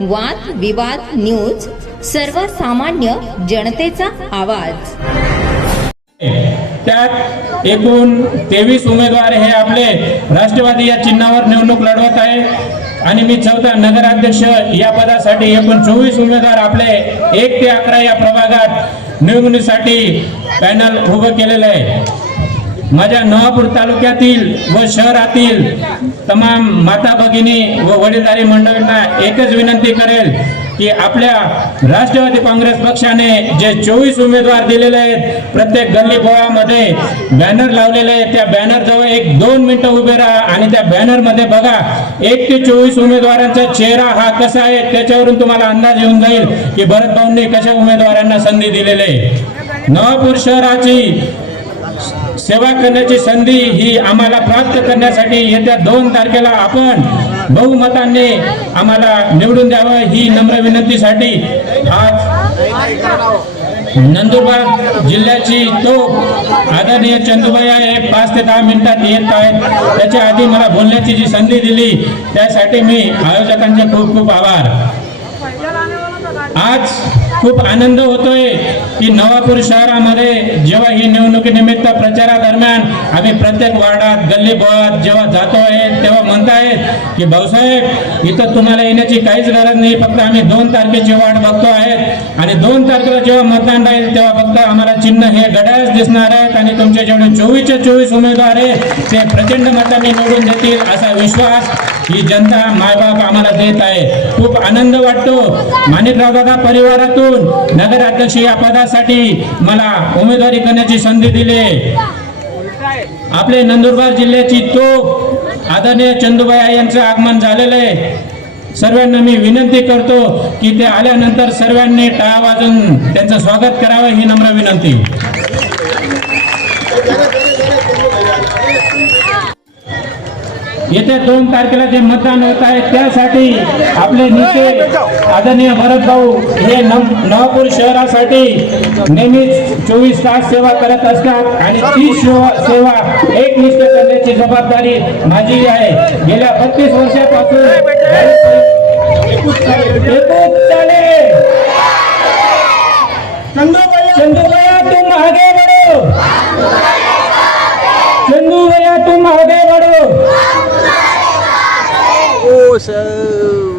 वाद विवाद न्यूज, सर्वसामान्य जनतेचा आवाज। त्यात एकूण 23 उमेदवार हे आपले राष्ट्रवादी या चिन्हावर निवडणूक लढवत आहे आणि मी चौथा नगराध्यक्ष या पदासाठी एकूण 24 उमेदवार आपले 1 ते 11 या प्रभागात निवडणुकीसाठी पॅनल उभं केलेलं आहे। माझ्या नवापूर तालुक्यातील व शहरातील तमाम माता भगिनी व वडीलधारी मंडळींना एकच विनंती करेल की आपल्या राष्ट्रवादी काँग्रेस पक्षाने जे 24 उमेदवार दिलेले आहेत, प्रत्येक गल्ली बोळामध्ये बॅनर लावलेले आहेत, त्या बॅनर जवळ 1-2 मिनिटं उभे राहा आणि त्या बॅनर मध्ये बघा 1 ते 24 उमेदवारांचा चेहरा हा कसा आहे, त्याच्यावरून तुम्हाला अंदाज येऊन जाईल की भरत भाऊंनी कशा उमेदवारांना संधी दिलेली आहे। नवापूर शहराची सेवा करण्याची संधी ही आम्हाला प्राप्त करण्यासाठी येत्या 2 तारखेला आपण बहुमताने आम्हाला निवडून द्यावं ही नम्र विनंतीसाठी आज नंदुरबार जिल्ह्याची आदरणीय चंदूबाई हे 5 ते 10 मिनिटात येत आहेत। त्याच्या आधी मला बोलण्याची जी संधी दिली त्यासाठी मी आयोजकांचे खूप खूप आभार। आज खूप आनंद होतोय की नवापूर शहरामध्ये जेव्हा ही निवडणुकीनिमित्त प्रचारादरम्यान आम्ही प्रत्येक वार्डात गल्ली बोळात जेव्हा जातोय तेव्हा म्हणतायत की भाऊसाहेब इथं तुम्हाला येण्याची काहीच गरज नाही, फक्त आम्ही 2 तारखेची वाट बघतो आहेत आणि 2 तारखेला जेव्हा मतदान राहील तेव्हा फक्त आम्हाला चिन्ह हे घड्याळच दिसणार आहेत आणि तुमचे जेवढे 24चे 24 उमेदवार आहेत ते प्रचंड मतांनी निवडून देतील असा विश्वास ही जनता मायबाप आम्हाला देत आहे। खूप आनंद वाटतो। माणिकराव दादा परिवारातून नगराध्यक्ष या पदासाठी मला उमेदवारी करण्याची संधी दिली। आपले नंदुरबार जिल्ह्याची आदरणीय चंदूबाई यांचं आगमन झालेलं आहे। सर्वांना मी विनंती करतो की ते आल्यानंतर सर्वांनी टाळ्या वाजवून त्यांचं स्वागत करावं ही नम्र विनंती। येत्या 2 तारखेला जे मतदान होत आहे त्यासाठी आपले नेते आदरणीय भरत भाऊ हे नवापूर शहरासाठी नेहमीच 24 तास सेवा करत असतात आणि ती सेवा एकनिष्ठ करण्याची जबाबदारी माझी आहे। गेल्या 32 वर्षापासून चंदूभैया तुम आगे बढ़ो, चंदूभैया तुम आगे बढ़ो।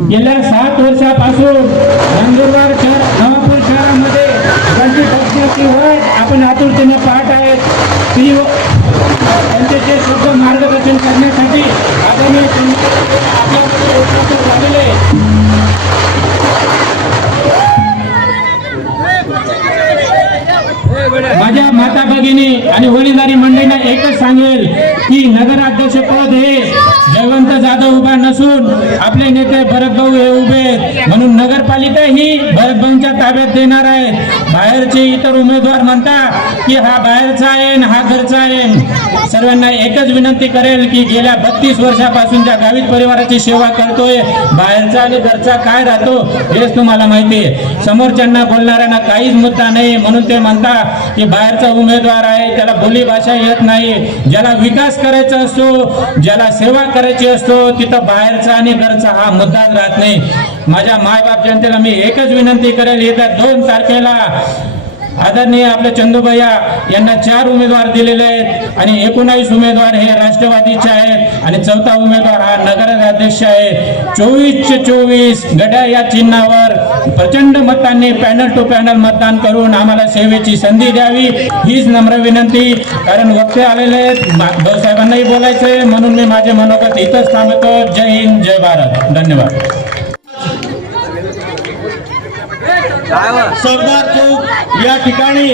गेल्या 7 वर्षापासून नंदुरबार शहर नवापूर शहरामध्ये त्यांची पक्षाची वाट आपण आतुरतेने पाहत आहेत। त्यांचे जे शुद्ध मार्गदर्शन करण्यासाठी आदरणीय आपल्याकडे उपस्थित झालेले माझ्या माता भगिनी आणि वडीलधारी मंडळींना एकच सांगेल की नगराध्यक्ष पद हे जयवंत जाधव उभा नसून आपले नेते भरत भाऊ हे उभे, म्हणून नगरपालिका ही भरत भाऊंच्या ताब्यात देणार आहे। बाहेरचे इतर उमेदवार म्हणतात की हा बाहेरचा आहे आणि हा घरचा आहे। सर्वांना एकच विनंती करेल की गेल्या 32 वर्षापासून ज्या गावित परिवाराची सेवा करतोय, बाहेरचा आणि घरचा काय राहतो हेच तुम्हाला माहिती आहे। समोरच्यांना बोलणाऱ्यांना काहीच मुद्दा नाही, म्हणून ते म्हणतात की बाहेरचा उमेदवार आहे त्याला बोली भाषा येत नाही। ज्याला विकास करायचा असतो, ज्याला सेवा करायची असतो तिथं बाहेरचा आणि घरचा हा मुद्दाच राहत नाही। माझ्या मायबाप जनतेला मी एकच विनंती करेल, येत्या 2 तारखेला आदरणीय आपल्या चंदूभैया यांना 4 उमेदवार दिलेले आहेत आणि 19 उमेदवार हे राष्ट्रवादीचे आहेत आणि 4था उमेदवार हा नगराध्यक्ष आहे। 24चे 24 घड्याळ या चिन्हावर प्रचंड मतांनी पॅनल टू पॅनल मतदान करून आम्हाला सेवेची संधी द्यावी हीच नम्र विनंती। कारण वक्ते आलेले आहेत, भाऊसाहेबांनाही बोलायचंय, म्हणून मी माझे मनोगत इथंच थांबतो। जय हिंद, जय भारत, धन्यवाद। सरदार चौक या ठिकाणी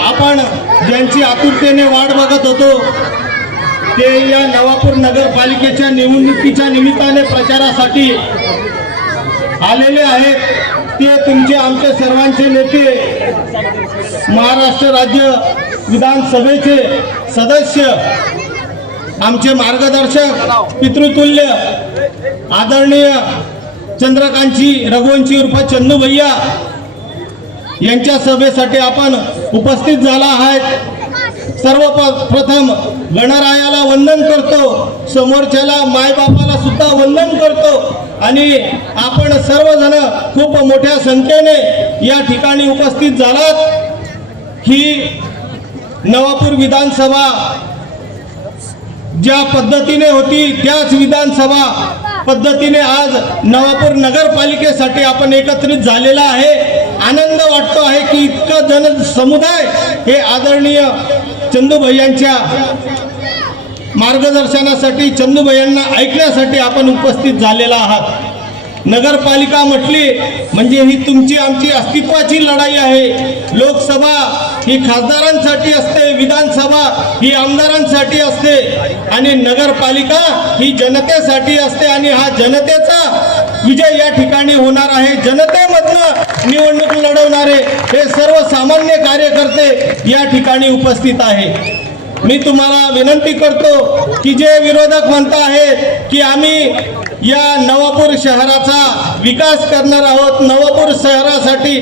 आपण ज्यांची आतुरतेने वाट बघत होतो ते या नवापूर नगरपालिकेच्या निवडणुकीच्या निमित्ताने प्रचारासाठी आलेले आहेत। ते तुमचे आमचे सर्वांचे नेते, महाराष्ट्र राज्य विधानसभेचे सदस्य, आमचे मार्गदर्शक, पितृतुल्य आदरणीय चंद्रकांतजी रघुवंशी उर्फ चंदू भैया यांच्या सभेसाठी आपण उपस्थित झाला आहात। सर्वप्रथम गणरायाला वंदन करतो, समोरच्याला मायबापाला सुद्धा वंदन करतो। आणि आपण सर्वजण खूप मोठ्या संख्येने या ठिकाणी उपस्थित झालात। ही नवापूर विधानसभा ज्या पद्धतीने होती त्याच विधानसभा पद्धतीने आज नवापूर नगरपालिकेसाठी आपण एकत्रित झालेला आहे। आनंद वाटतो आहे की इतकं जनसमुदाय हे आदरणीय चंदूभैयांच्या मार्गदर्शनासाठी, चंदूभैयांना ऐकण्यासाठी आपण उपस्थित झालेला आहात। नगरपालिका म्हटली म्हणजे ही तुमची आमची अस्तित्वाची लढाई आहे। लोकसभा ही खासदारांसाठी असते, विधानसभा ही आमदारांसाठी असते आणि नगरपालिका ही जनतेसाठी असते आणि हा जनतेचा विजय या ठिकाणी होणार आहे। जनतेमधनं निवडणूक लढवणारे हे सर्वसामान्य कार्यकर्ते या ठिकाणी उपस्थित आहे। मी तुम्हाला विनंती करतो की जे विरोधक म्हणता आहेत की आम्ही या नवापूर शहराचा विकास करणार आहोत, नवापूर शहरासाठी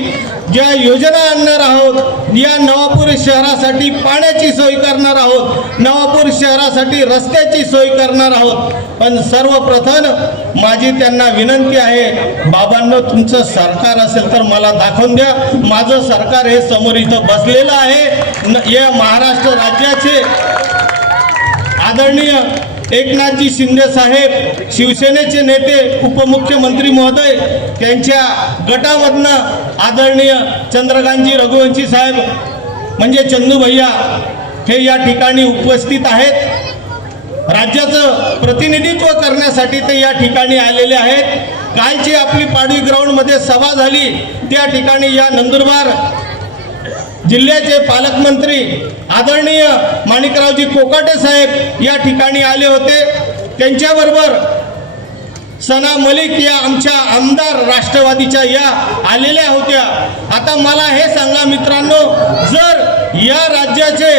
ज्या योजना आणणार आहोत, या नवापूर शहरासाठी पाण्याची सोय करणार आहोत, नवापूर शहरासाठी रस्त्याची सोय करणार आहोत, पण सर्वप्रथम माझी त्यांना विनंती आहे, बाबांनो तुमचं सरकार असेल तर मला दाखवून द्या। माझं सरकार हे समोर इथं बसलेलं आहे। या महाराष्ट्र राज्याचे आदरणीय एकनाथजी शिंदे साहेब, शिवसेनेचे नेते, उपमुख्यमंत्री महोदय, त्यांच्या गटामधनं आदरणीय चंद्रकांतजी रघुवंशी साहेब म्हणजे चंदूभैया हे या ठिकाणी उपस्थित आहेत। राज्याचं प्रतिनिधित्व करण्यासाठी ते या ठिकाणी आलेले आहेत। कालची आपली पाडवी ग्राउंडमध्ये सभा झाली, त्या ठिकाणी या नंदुरबार जिल्ह्याचे पालकमंत्री आदरणीय माणिकरावजी कोकाटे साहेब या ठिकाणी आले होते। त्यांच्याबरोबर सना मलिक या आमच्या आमदार राष्ट्रवादीच्या या आलेल्या होत्या। आता मला हे सांगा मित्रांनो, जर या राज्याचे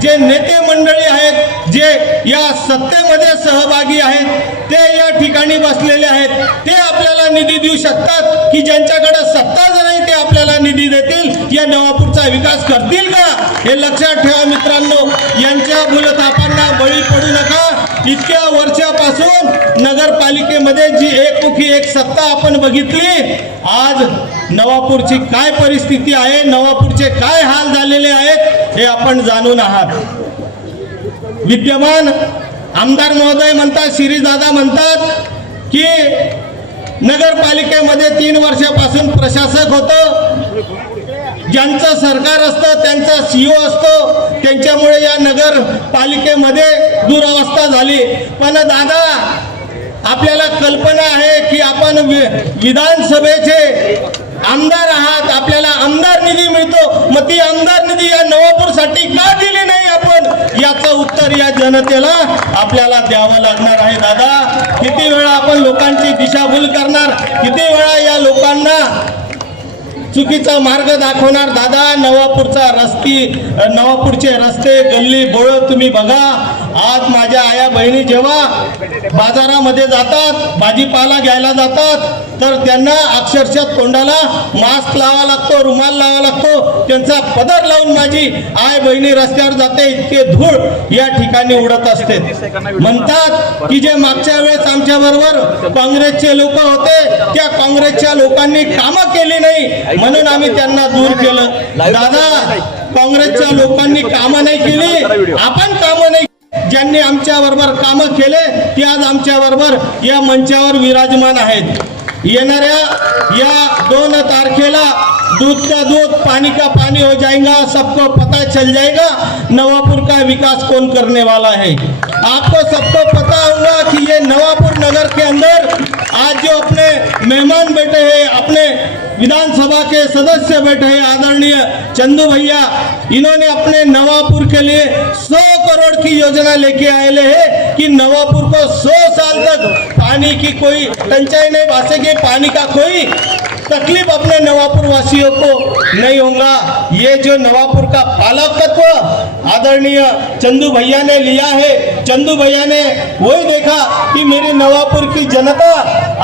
जे नेते मंडळी आहेत, जे या सत्तेमध्ये सहभागी आहेत, ते या ठिकाणी बसलेले आहेत, ते आपल्याला निधी देऊ शकतात की ज्यांच्याकडे सत्ताच नाही ते आपल्याला निधी देतील, या नवापूरचा विकास करतील का? हे लक्षात ठेवा मित्रांनो, यांच्या भूलथापांना बळी पडू नका। इतक्या वर्षापासून नगरपालिकेमध्ये जी एकमुखी एक सत्ता आपण बघितली, आज नवापूरची काय परिस्थिती आहे, नवापूरचे काय हाल झालेले आहेत हे आपण जाणून आहात। विद्यमान आमदार महोदय म्हणतात, शिरीषदादा म्हणतात की नगरपालिकेमध्ये 3 वर्षापासून प्रशासक होतं, ज्यांचं सरकार असतं त्यांचा CEO असतो, त्यांच्यामुळे या नगरपालिकेमध्ये दुरावस्था झाली। पण दादा, आपल्याला कल्पना आहे की आपण विधानसभेचे आमदार आहात, आपल्याला आमदार निधी मिळतो, मग ती आमदार निधी या नवापूरसाठी का दिली नाही आपण? याचं उत्तर या जनतेला आपल्याला द्यावं लागणार आहे। दादा, किती वेळा आपण लोकांची दिशाभूल करणार, किती वेळा या लोकांना चुकीचा मार्ग दाखवणार? दादा, नवापूरचे रस्ते गल्ली बोळ तुम्ही बघा। आज माझ्या आया बहिणी जेव्हा बाजारामध्ये जातात, भाजीपाला घ्यायला जातात, तर त्यांना अक्षरशः तोंडाला मास्क लावा लागतो, रुमाल लावा लागतो, त्यांचा पदर लावून माझी आय बहिणी रस्त्यावर जाते, इतके धूळ या ठिकाणी उडत असते। म्हणतात की जे मागच्या वेळेस आमच्या बरोबर काँग्रेसचे लोक होते, त्या काँग्रेसच्या लोकांनी कामं केली नाही म्हणून आम्ही त्यांना दूर केलं। दादा, काँग्रेसच्या लोकांनी कामं नाही केली, आपण कामं नाही, ज्यांनी आमच्या बरोबर कामं केले ते आज आमच्या बरोबर या मंचावर विराजमान आहेत। येणाऱ्या या 2 तारखेला दूध का दूध, पानी का पानी हो जाएगा, सबको पता चल जाएगा नवापुर का विकास कौन करने वाला है। आपको सबको पता होगा कि ये नवापुर नगर के अंदर आज जो अपने मेहमान बैठे हैं, अपने विधानसभा के सदस्य बैठे हैं आदरणीय चंदू भैया, इन्होंने अपने नवापुर के लिए 100 करोड़ की योजना लेके आए हैं कि नवापुर को 100 साल तक पानी की कोई टंचाई नहीं भासेगी, पानी का कोई तकलीफ अपने नवापुर वासियों को नहीं होगा। ये जो नवापुर का पालकत्व आदरणीय चंदू भैया ने लिया है, चंदू भैया ने वही देखा कि मेरी नवापुर की जनता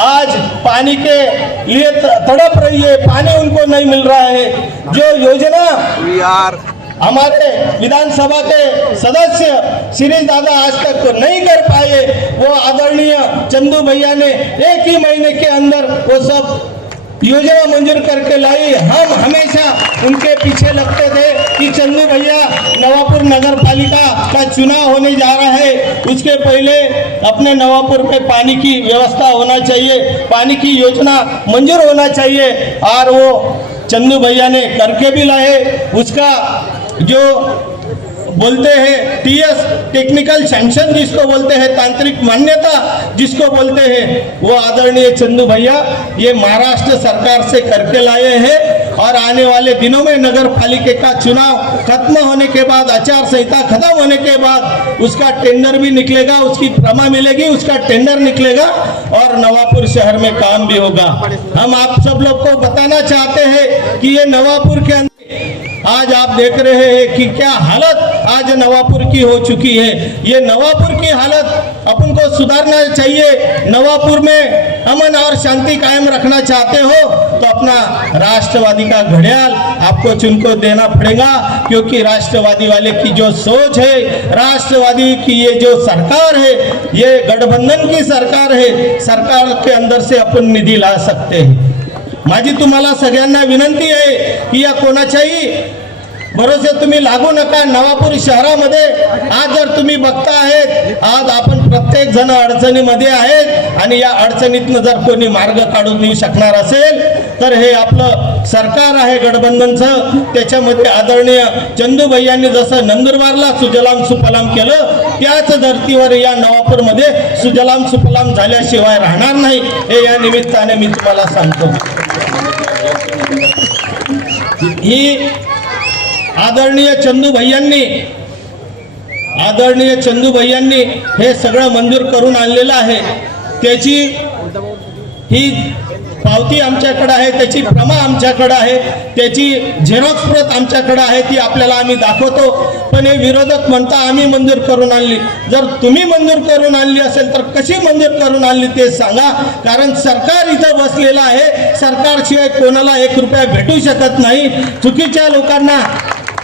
आज पानी के लिए तड़प रही है, पानी उनको नहीं मिल रहा है। जो योजना हमारे विधानसभा के सदस्य श्री दादा आज तक नहीं कर पाए, वो आदरणीय चंदू भैया ने एक ही महीने के अंदर वो सब योजना मंजूर करके लाई। हम हमेशा उनके पीछे लगते थे कि चंदू भैया नवापुर नगर पालिका का चुनाव होने जा रहा है, उसके पहले अपने नवापुर में पानी की व्यवस्था होना चाहिए, पानी की योजना मंजूर होना चाहिए। और वो चंदू भैया ने करके भी लाए। उसका जो बोलते हैं टीएस टेक्निकल सैंक्शन जिसको बोलते हैं, तांत्रिक मान्यता जिसको बोलते हैं, वो आदरणीय चंदू भैया ये महाराष्ट्र सरकार से करके लाए हैं। और आने वाले दिनों में नगर पालिका का चुनाव खत्म होने के बाद, आचार संहिता खत्म होने के बाद उसका टेंडर भी निकलेगा, उसकी प्रमा मिलेगी, उसका टेंडर निकलेगा और नवापुर शहर में काम भी होगा। हम आप सब लोग को बताना चाहते हैं कि ये नवापुर के अंदर आज आप देख रहे हैं कि क्या हालत आज नवापुर की हो चुकी है। ये नवापुर की हालत अपन को सुधारना चाहिए। नवापुर में अमन और शांति कायम रखना चाहते हो तो अपना राष्ट्रवादी का घड़ियाल आपको चुनको देना पड़ेगा, क्योंकि राष्ट्रवादी वाले की जो सोच है, राष्ट्रवादी की ये जो सरकार है, ये गठबंधन की सरकार है। सरकार के अंदर से अपन निधी ला सकते हैं। माझी तुम्हाला सगळ्यांना विनंती आहे की या कोणाच्याही भरोसे तुम्ही लागू नका। नवापूर शहरामध्ये आज जर तुम्ही बघता आहेत, आज आपण प्रत्येक जण अडचणीमध्ये आहेत आणि या अडचणीतनं जर कोणी मार्ग काढून देऊ शकणार असेल तर हे आपलं सरकार आहे गठबंधनचं। त्याच्यामध्ये आदरणीय चंदू भैयांनी जसं नंदुरबारला सुजलाम सुफलाम केलं, त्याच धर्तीवर या नवापूरमध्ये सुजलाम सुफलाम झाल्याशिवाय राहणार नाही, हे या निमित्ताने मी तुम्हाला सांगतो। ही आदरणीय चंदू भैयांनी हे सगळं मंजूर करून आणलेलं आहे। त्याची ही पावती आमच्याकडे आहे, त्याची प्रमा आमच्याकडे आहे, त्याची झेरॉक्स प्रत आमच्याकडे आहे, ती आपल्याला आम्ही दाखवतो। पण हे विरोधक म्हणता आम्ही मंजूर करून आणली। जर तुम्ही मंजूर करून आणली असेल तर कशी मंजूर करून आणली ते सांगा, कारण सरकार इथं बसलेलं आहे। सरकारशिवाय कोणाला 1 रुपया भेटू शकत नाही। चुकीच्या लोकांना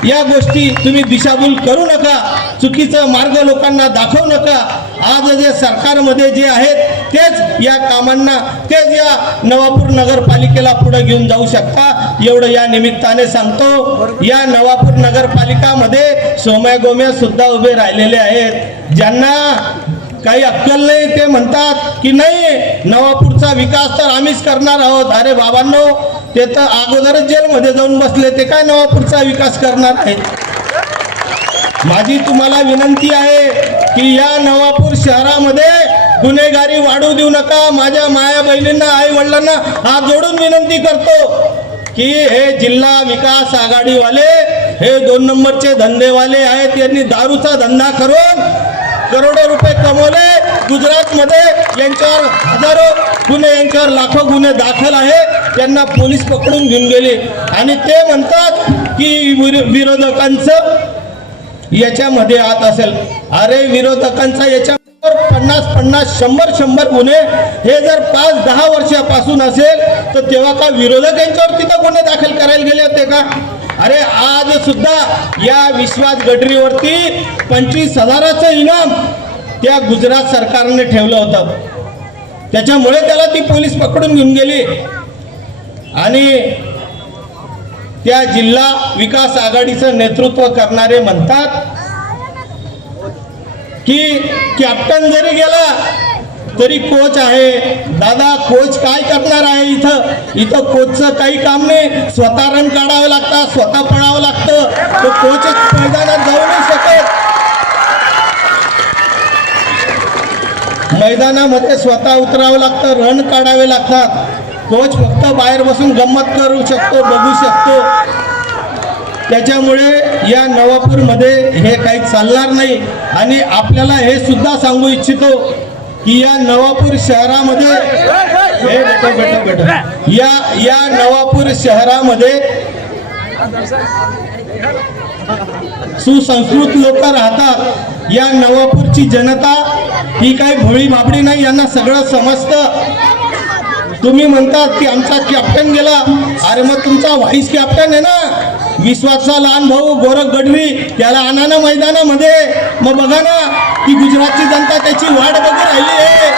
या गोष्टी तुम्ही दिशाभूल करू नका, चुकीचा मार्ग लोकांना दाखवू नका। आज जे सरकारमध्ये जे आहेत तेच या कामांना, तेच या नवापूर नगरपालिकेला पुढे घेऊन जाऊ शकता, एवढं या निमित्ताने सांगतो। या नवापूर नगरपालिकामध्ये सोम्या गोम्या सुद्धा उभे राहिलेले आहेत, ज्यांना काही अक्कल नाही। ते म्हणतात की नाही नवापूरचा विकास तर आम्हीच करणार आहोत। अरे बाबांनो, ते तर अगोदरच जेलमध्ये जाऊन बसले, ते काय नवापूरचा विकास करणार आहेत? माझी तुम्हाला विनंती आहे की या नवापूर शहरामध्ये गुन्हेगारी वाढू देऊ नका। माझ्या माया बहिणींना, आई वडिलांना हात जोडून विनंती करतो की हे जिल्हा विकास आघाडीवाले हे 2 नंबरचे धंदेवाले आहेत। यांनी दारूचा धंदा करून करोडो रुपये कमवले गुजरातमध्ये। यांच्यावर हजारो गुन्हे, यांच्यावर लाखो गुन्हे दाखल आहे। त्यांना पोलीस पकडून घेऊन गेले आणि ते म्हणतात की विरोधकांचं याच्यामध्ये हात असेल। अरे विरोधकांचा याच्यावर 50-50, 100-100 गुन्हे हे जर 5-10 वर्षापासून असेल तर तेव्हा का विरोधक यांच्यावर तिथं गुन्हे दाखल करायला गेले होते का? अरे आज सुद्धा या विश्वास गटरीवरती 25,000चं इनाम त्या गुजरात सरकारने ठेवलं होतं, त्याच्यामुळे त्याला ती पोलीस पकडून घेऊन गेली। आणि त्या जिल्हा विकास आघाडीचं नेतृत्व करणारे म्हणतात की कॅप्टन जरी गेला तरी कोच आहे। दादा, कोच काय करणार आहे? इथं कोचचं काही काम नाही। स्वतः रन काढावं लागतं, स्वतः पळावं लागतं, तो कोचच मैदानात जाऊ नाही शकत। मैदानामध्ये स्वतः उतरावं लागतं, रन काढावे लागतात। कोच फक्त बाहेर बसून गंमत करू शकतो, बघू शकतो। त्याच्यामुळे या नवापूरमध्ये हे काही चालणार नाही। आणि आपल्याला हे सुद्धा सांगू इच्छितो की या नवापूर शहरामध्ये या नवापूर शहरामध्ये सुसंस्कृत लोक राहतात। या नवापूरची जनता ही काही भोळी बाबडी नाही, यांना सगळं समजतं। तुम्ही म्हणतात की आमचा कॅप्टन गेला, अरे मग तुमचा व्हाईस कॅप्टन आहे ना, विश्वासचा लहान भाऊ गोरख गढवी त्याला आणा ना मैदानामध्ये. मग बघा ना की गुजरातची जनता त्याची वाट बघून राहिली आहे.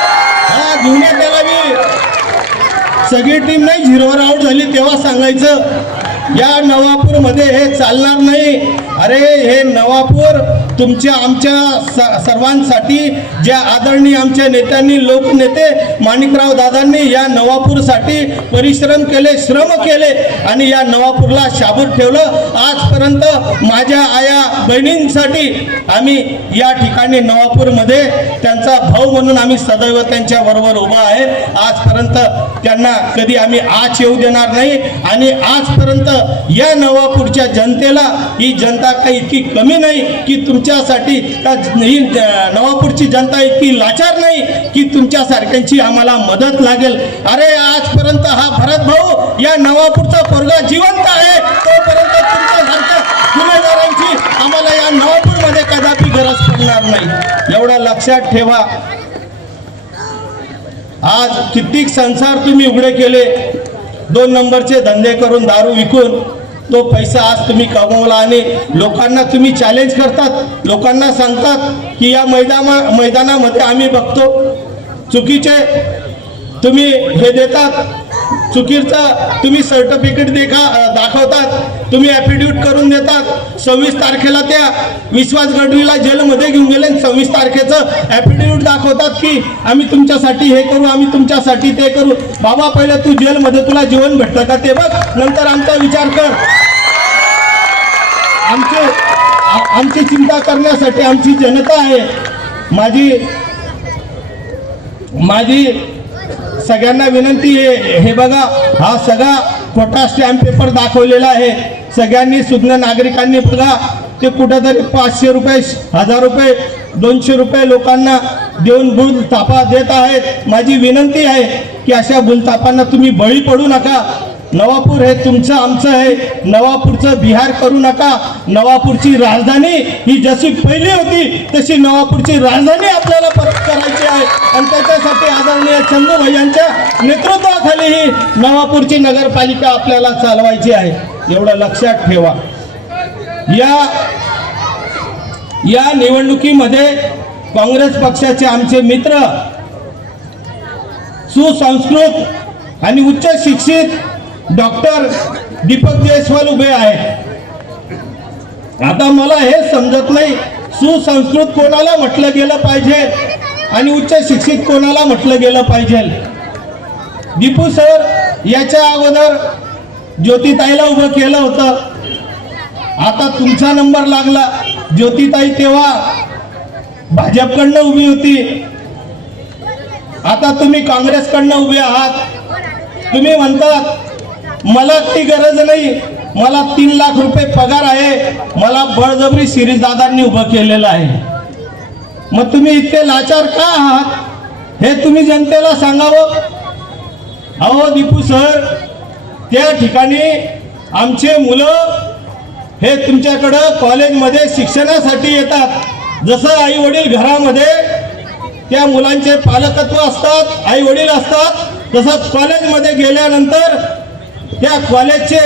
हा घेऊन या त्याला बी. सगळी टीम नाही झिरोवर आउट झाली तेव्हा सांगायचं. या नवापूरमध्ये हे चालणार नाही. अरे हे नवापूर तुमच्या आमच्या सर्वांसाठी ज्या आदरणीय आमच्या नेत्यांनी लोकनेते माणिकराव दादांनी या नवापूरसाठी परिश्रम केले, श्रम केले आणि या नवापूरला शाबूत ठेवलं. आजपर्यंत माझ्या आया बहिणींसाठी आम्ही या ठिकाणी नवापूरमध्ये त्यांचा भाऊ म्हणून आम्ही सदैव त्यांच्या बरोबर उभा आहे. आजपर्यंत त्यांना कधी आम्ही आच येऊ देणार नाही. आणि आजपर्यंत या नवापूरच्या जनतेला ही जनता काही इतकी कमी नाही की तुमच्यासाठी ही नवापूरची जनता इतकी लाचार नाही की तुमच्यासारख्यांची आम्हाला मदत लागेल. अरे आजपर्यंत हा भरत भाऊ या नवापूरचा पोरगा जिवंत आहे. तोपर्यंत तुमच्यासारख्या गुन्हेगारांची आम्हाला या नवापूरमध्ये कदापि गरज पडणार नाही. एवढं लक्षात ठेवा. आज कित्येक संसार तुम्ही उघडे केले. 2 नंबरचे धंदे करून दारू विकून तो पैसा आज तुम्ही कमवला आणि लोकांना तुम्ही चॅलेंज करतात. लोकांना सांगतात की या मैदानामध्ये आम्ही बघतो चुकीचे तुम्ही हे देतात, चुकीचं तुम्ही सर्टिफिकेट दाखवतात, तुम्ही ॲफिडेविट करून देतात. 26 तारखेला त्या विश्वास गढवीला जेलमध्ये घेऊन गेले. 26 तारखेचं ॲफिडेविट दाखवतात की आम्ही तुमच्यासाठी हे करू, आम्ही तुमच्यासाठी ते करू. बाबा पहिले तू जेलमध्ये तुला जेवण भेटतं का ते बघ, नंतर आमचा विचार कर. आमची चिंता करण्यासाठी आमची जनता आहे. माझी सगळ्यांना विनंती आहे. हे बघा हा सगळा खोटा स्टॅम्प पेपर दाखवलेला आहे. सगळ्यांनी सुज्ञ नागरिकांनी बघा ते कुठेतरी 500 रुपये, 1000 रुपये, 200 रुपये लोकांना देऊन भूलथापा देत आहेत. माझी विनंती आहे की अशा भूलथापांना तुम्ही बळी पडू नका. नवापूर हे तुमचं आमचं आहे. नवापूरचं बिहार करू नका. नवापूरची राजधानी ही जशी पहिली होती तशी नवापूरची राजधानी आपल्याला परत करायची आहे. आणि त्याच्यासाठी आदरणीय चंदू भैयांच्या नेतृत्वाखाली ही नवापूरची नगरपालिका आपल्याला चालवायची आहे. एवढं लक्षात ठेवा. या निवडणुकीमध्ये काँग्रेस पक्षाचे आमचे मित्र सुसंस्कृत आणि उच्च शिक्षित डॉक्टर दीपक जयस्वाल उभे आहेत. आता मला हे समजत नाही सुसंस्कृत कोणाला म्हटलं गेलं पाहिजे आणि उच्च शिक्षित कोणाला म्हटलं गेलं पाहिजे. दीपू सर याच्या अगोदर ज्योतिताईला उभं केलं होतं. आता तुमचा नंबर लागला. ज्योतिताई तेव्हा भाजपकडनं उभी होती. आता तुम्ही काँग्रेसकडनं उभे आहात. तुम्ही म्हणतात मला ती गरज नाही, मला 3 लाख रुपये पगार आहे, मला बळजबरी शिरीषदादांनी उभं केलेलं आहे. मग तुम्ही इतके लाचार का आहात हे तुम्ही जनतेला सांगावं. अहो दीपू सर, त्या ठिकाणी आमचे मुलं हे तुमच्याकडं कॉलेजमध्ये शिक्षणासाठी येतात. जसं आई वडील घरामध्ये त्या मुलांचे पालकत्व असतात, आई वडील असतात, तसंच कॉलेजमध्ये गेल्यानंतर त्या कॉलेजचे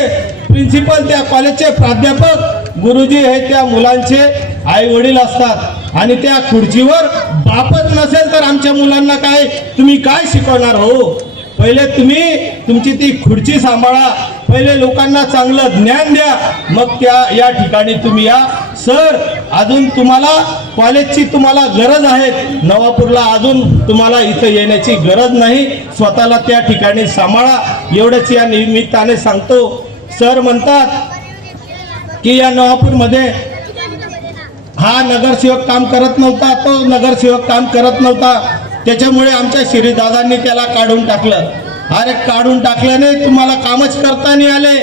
प्रिन्सिपल, त्या कॉलेजचे प्राध्यापक, गुरुजी हे त्या मुलांचे आई वडील असतात. आणि त्या खुर्चीवर बापच नसेल तर आमच्या मुलांना तुम्ही काय शिकवणार हो. पहिले तुम्ही तुमची ती खुर्ची सांभाळा. पहिले लोकांना चांगलं ज्ञान द्या, मग या ठिकाणी तुम्ही या. सर, अजून तुम्हाला कॉलेजची तुम्हाला गरज आहे. नवापूरला अजून तुम्हाला इथं येण्याची गरज नाही. स्वतःला त्या ठिकाणी सांभाळा. एवढंच या निमित्ताने सांगतो. सर म्हणतात की या नवापूरमध्ये हा नगरसेवक काम करत नव्हता, तो नगरसेवक काम करत नव्हता, त्याच्यामुळे आमच्या शिरीषदादांनी त्याला काढून टाकलं. अरे काढून टाकल्याने तुम्हाला कामच करता नाही आले,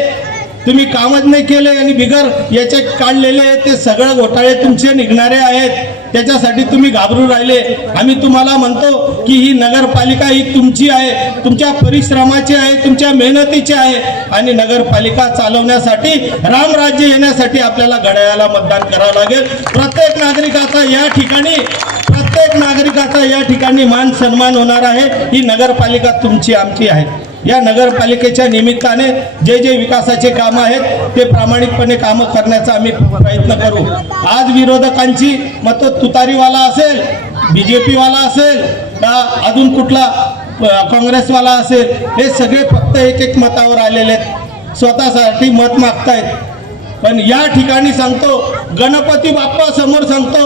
तुम्ही कामच नाही केले आणि बिगर याचे काढलेले ते सगळं घोटाळे तुमचे निघणारे आहेत. त्याच्यासाठी तुम्ही घाबरून राहिले. आम्ही तुम्हाला म्हणतो की ही नगरपालिका ही तुमची आहे, तुमच्या परिश्रमाची आहे, तुमच्या मेहनतीची आहे. आणि नगरपालिका चालवण्यासाठी, रामराज्य येण्यासाठी आपल्याला घड्याळाला मतदान करावं लागेल. प्रत्येक नागरिकाचा या ठिकाणी मान सन्मान होणार आहे. ही नगरपालिका तुमची आमची आहे. या नगरपालिकेच्या निमित्ताने जे जे विकासाचे कामं आहेत ते प्रामाणिकपणे कामं करण्याचा आम्ही प्रयत्न करू. आज विरोधकांची मतं तुतारीवाला असेल, BJP वाला असेल का अजून कुठला काँग्रेसवाला असेल, हे सगळे फक्त एक एक मतावर आलेले आहेत, स्वतःसाठी मत मागतायत. पण या ठिकाणी सांगतो, गणपती बाप्पा समोर सांगतो,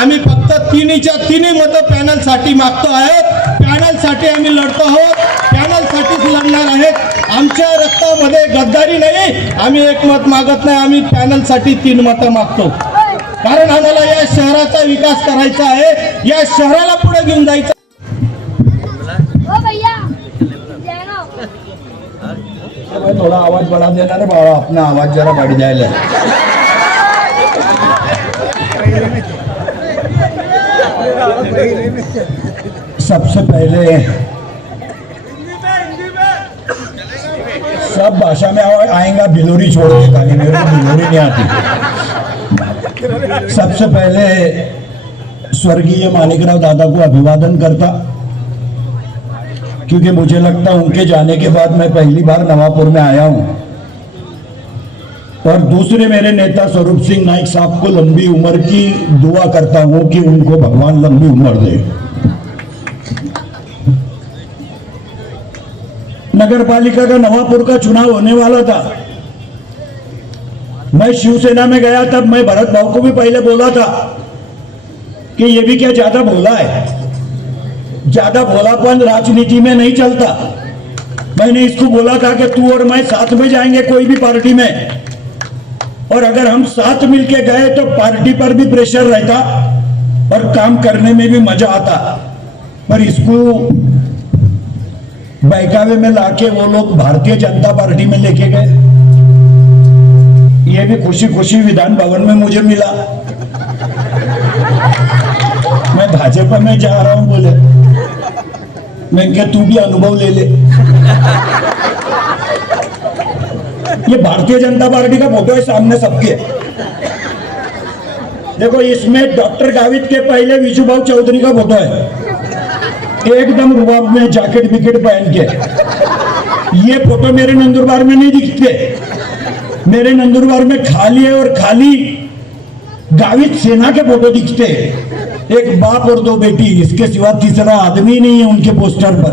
आम्ही फक्त तिन्हीच्या तिन्ही मतं पॅनलसाठी मागतो आहेत. पॅनलसाठी आम्ही लढतो आहोत, पॅनलसाठीच लढणार आहेत. आमच्या रक्तामध्ये गद्दारी नाही, आम्ही एक मत मागत नाही, आम्ही पॅनलसाठी 3 मतं मागतो. कारण आम्हाला या शहराचा विकास करायचा आहे, या शहराला पुढे घेऊन जायचं. थोड़ा आवाज बढ़ा देना रे बाबा, अपना आवाज जरा बढ़ जाए. सबसे पहले सब भाषा में आएगा, भिलोरी छोड़ के, ताकि मेरे को भिलोरी नहीं आती. सबसे पहले स्वर्गीय माणिकराव दादा को अभिवादन करता, क्योंकि मुझे लगता उनके जाने के बाद मैं पहली बार नवापुर में आया हूं. और दूसरे मेरे नेता स्वरूप सिंह नाइक साहब को लंबी उम्र की दुआ करता हूं कि उनको भगवान लंबी उम्र दे. नगर पालिका का नवापुर का चुनाव होने वाला था. मैं शिवसेना में गया, तब मैं भरत भाव को भी पहले बोला था कि ये भी क्या ज्यादा भोला है, ज्यादा भोलापन राजनीति में नहीं चलता. मैंने इसको बोला था कि तू और मैं साथ में जाएंगे कोई भी पार्टी में, और अगर हम साथ मिलके गए तो पार्टी पर भी प्रेशर रहता और काम करने में भी मजा आता. पर इसको बहकावे में लाके वो लोग भारतीय जनता पार्टी में लेके गए. ये भी खुशी खुशी विधान भवन में मुझे मिला. मैं भाजपा में जा रहा हूं बोले, मैं क्या तू भी अनुभव ले ले. ये भारतीय जनता पार्टी का फोटो है सामने सबके. देखो, इसमें डॉक्टर गावित के पहले विशुभाऊ चौधरी का फोटो है, एकदम रुबाब में जैकेट विकेट पहन के. ये फोटो मेरे नंदुरबार में नहीं दिखते. मेरे नंदुरबार में खाली है, और खाली गावित सेना के फोटो दिखते. एक बाप और 2 बेटी, इसके सिवा तीसरा आदमी नहीं है उनके पोस्टर पर.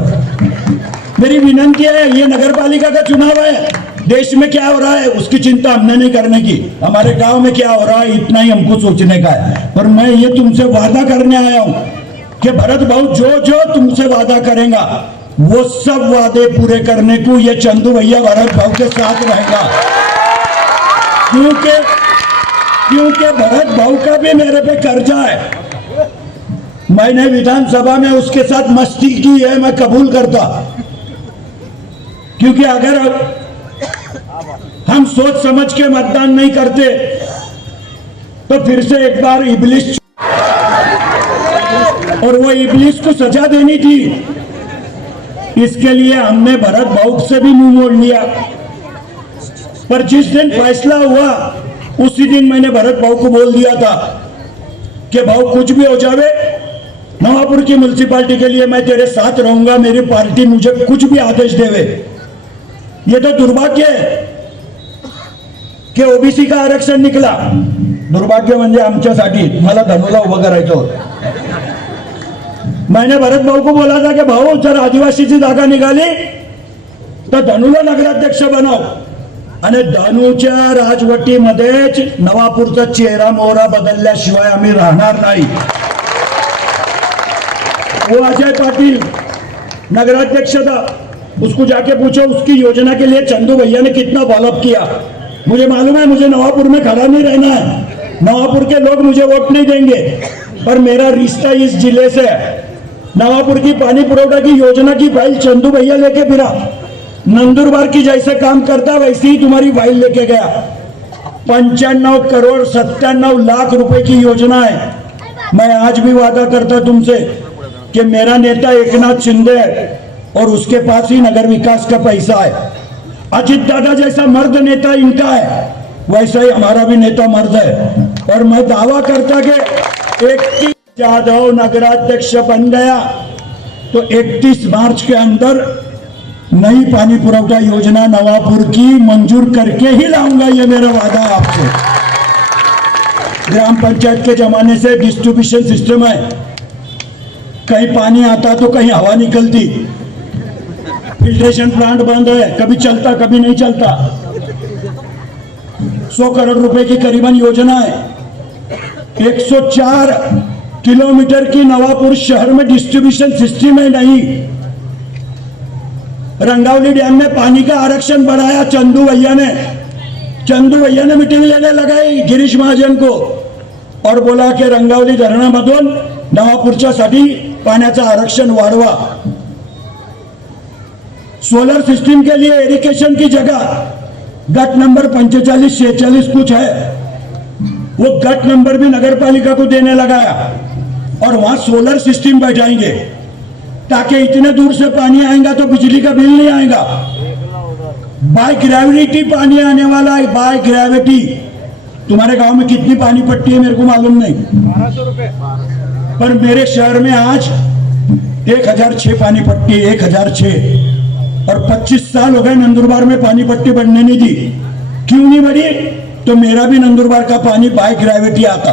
मेरी विनंती है, ये नगर पालिका का चुनाव है, देश में क्या हो रहा है उसकी चिंता हमने नहीं करने की, हमारे गांव में क्या हो रहा है इतना ही हमको सोचने का है. पर मैं ये तुमसे वादा करने आया हूं कि भरत भाऊ जो जो तुमसे वादा करेगा वो सब वादे पूरे करने को ये चंदू भैया भरत भाऊ के साथ रहेगा. क्योंकि भरत भाऊ का भी मेरे पे कर्जा है. मैंने विधानसभा में उसके साथ मस्ती की है, मैं कबूल करता. क्योंकि अगर हम सोच समझ के मतदान नहीं करते तो फिर से एक बार इब्लिस, और वो इब्लिस को सजा देनी थी. इसके लिए हमने भरत भाऊ से भी मुंह मोड़ लिया. पर जिस दिन फैसला हुआ उसी दिन मैंने भरत भाऊ को बोल दिया था कि भाऊ कुछ भी हो जावे, नवापुर की म्युनिसिपालिटी के लिए मैं तेरे साथ रहूंगा, मेरी पार्टी मुझे कुछ भी आदेश देवे. ये तो दुर्भाग्य है कि ओबीसी का आरक्षण निकला. दुर्भाग्य म्हणजे आमच्यासाठी, मला धनुला उभं करायचं होतं. मैंने भरत भाऊ को बोला था कि भाऊ जर आदिवासीची जागा निघाली तर धनुला नगराध्यक्ष बनाव, आणि धनुच्या राजवटीमध्येच नवापूरचा चेहरा मोहरा बदलल्याशिवाय आम्ही राहणार नाही. वो अजय पाटिल नगराध्यक्ष था, उसको जाके पूछो उसकी योजना के लिए चंदू भैया ने कितना डेवलप किया. मुझे मालूम है, मुझे नवापुर में खड़ा नहीं रहना है, नवापुर के लोग मुझे वोट नहीं देंगे, पर मेरा रिश्ता इस जिले से है. नवापुर की पानी पुरवठा की योजना की फाइल चंदू भैया लेके फिरा. नंदुरबार की जैसे काम करता वैसे ही तुम्हारी फाइल लेके गया. 95 करोड़ 97 लाख रुपए की योजना है. मैं आज भी वादा करता तुमसे कि मेरा नेता एकनाथ शिंदे है और उसके पास ही नगर विकास का पैसा है. अजित दादा जैसा मर्द नेता इनका है, वैसा ही हमारा भी नेता मर्द है. और मैं दावा करता कि 31 यादव नगराध्यक्ष बन गया तो 31 मार्च के अंदर नई पानी पुरवठा योजना नवापुर की मंजूर करके ही लाऊंगा, ये मेरा वादा है आपसे। ग्राम पंचायत के जमाने से डिस्ट्रीब्यूशन सिस्टम है, कहीं पानी आता तो कहीं हवा निकलती, फिल्ट्रेशन प्लांट बंद है, कभी चलता कभी नहीं चलता। 100 करोड़ रुपए की करीबन योजना है। 104 किलोमीटर की नवापुर शहर में डिस्ट्रीब्यूशन सिस्टम है नहीं। रंगावली डैम में पानी का आरक्षण बढ़ाया चंदू भैया ने मीटिंग लेने लगाई गिरीश महाजन को और बोला कि रंगावली धरणामधून नवापूरच्या साठी पाण्याचं आरक्षण वाढवा। सोलर सिस्टम के लिए इरिगेशन की जगह गट नंबर 4546 कुछ है, वो गट नंबर भी नगर पालिका को देने लगाया और वहां सोलर सिस्टम बैठाएंगे ताकि इतने दूर से पानी आएगा तो बिजली का बिल नहीं आएगा। बाय ग्रेविटी पानी आने वाला है, बाय ग्रेविटी। तुम्हारे गांव में कितनी पानी पट्टी है मेरे को मालूम नहीं, 1200 रुपए। पर मेरे शहर में आज 1006 पानी पट्टी, 1006। और 25 साल हो गए नंदुरबार में पानी पट्टी बढ़ने नहीं दी। क्यों नहीं बढ़ी? तो मेरा भी नंदुरबार का पानी बाय ग्रेविटी आता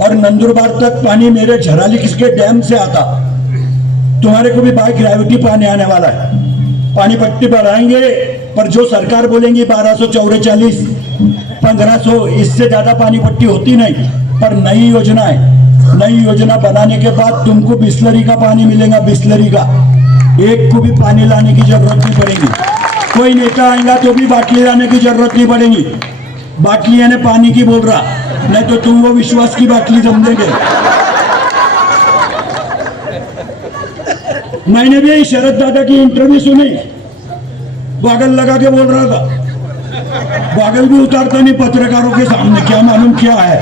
और नंदुरबार तक पानी मेरे झराली किसके डैम से आता। तुम्हारे को भी बाय ग्रेविटी पानी आने वाला है। पानी पट्टी बढ़ाएंगे, पर जो सरकार बोलेंगी 1244, 1500, इससे ज्यादा पानी पट्टी होती नहीं। पर नई योजना है, नई योजना बनाने के बाद तुमको बिस्लरी का पानी मिलेगा, बिस्लरी का। एक को भी पानी लाने की जरूरत नहीं पड़ेगी। कोई नेता आएगा तो भी बाटली लाने की जरूरत नहीं पड़ेगी। बाटली यानी पानी की बोल रहा, नहीं तो तुम वो विश्वास की बाटली समझेंगे। मैंने भी शरद दादा की इंटरव्यू सुनी, गॉगल लगा के बोल रहा था। गॉगल भी उतारता नहीं पत्रकारों के सामने, क्या मालूम क्या है।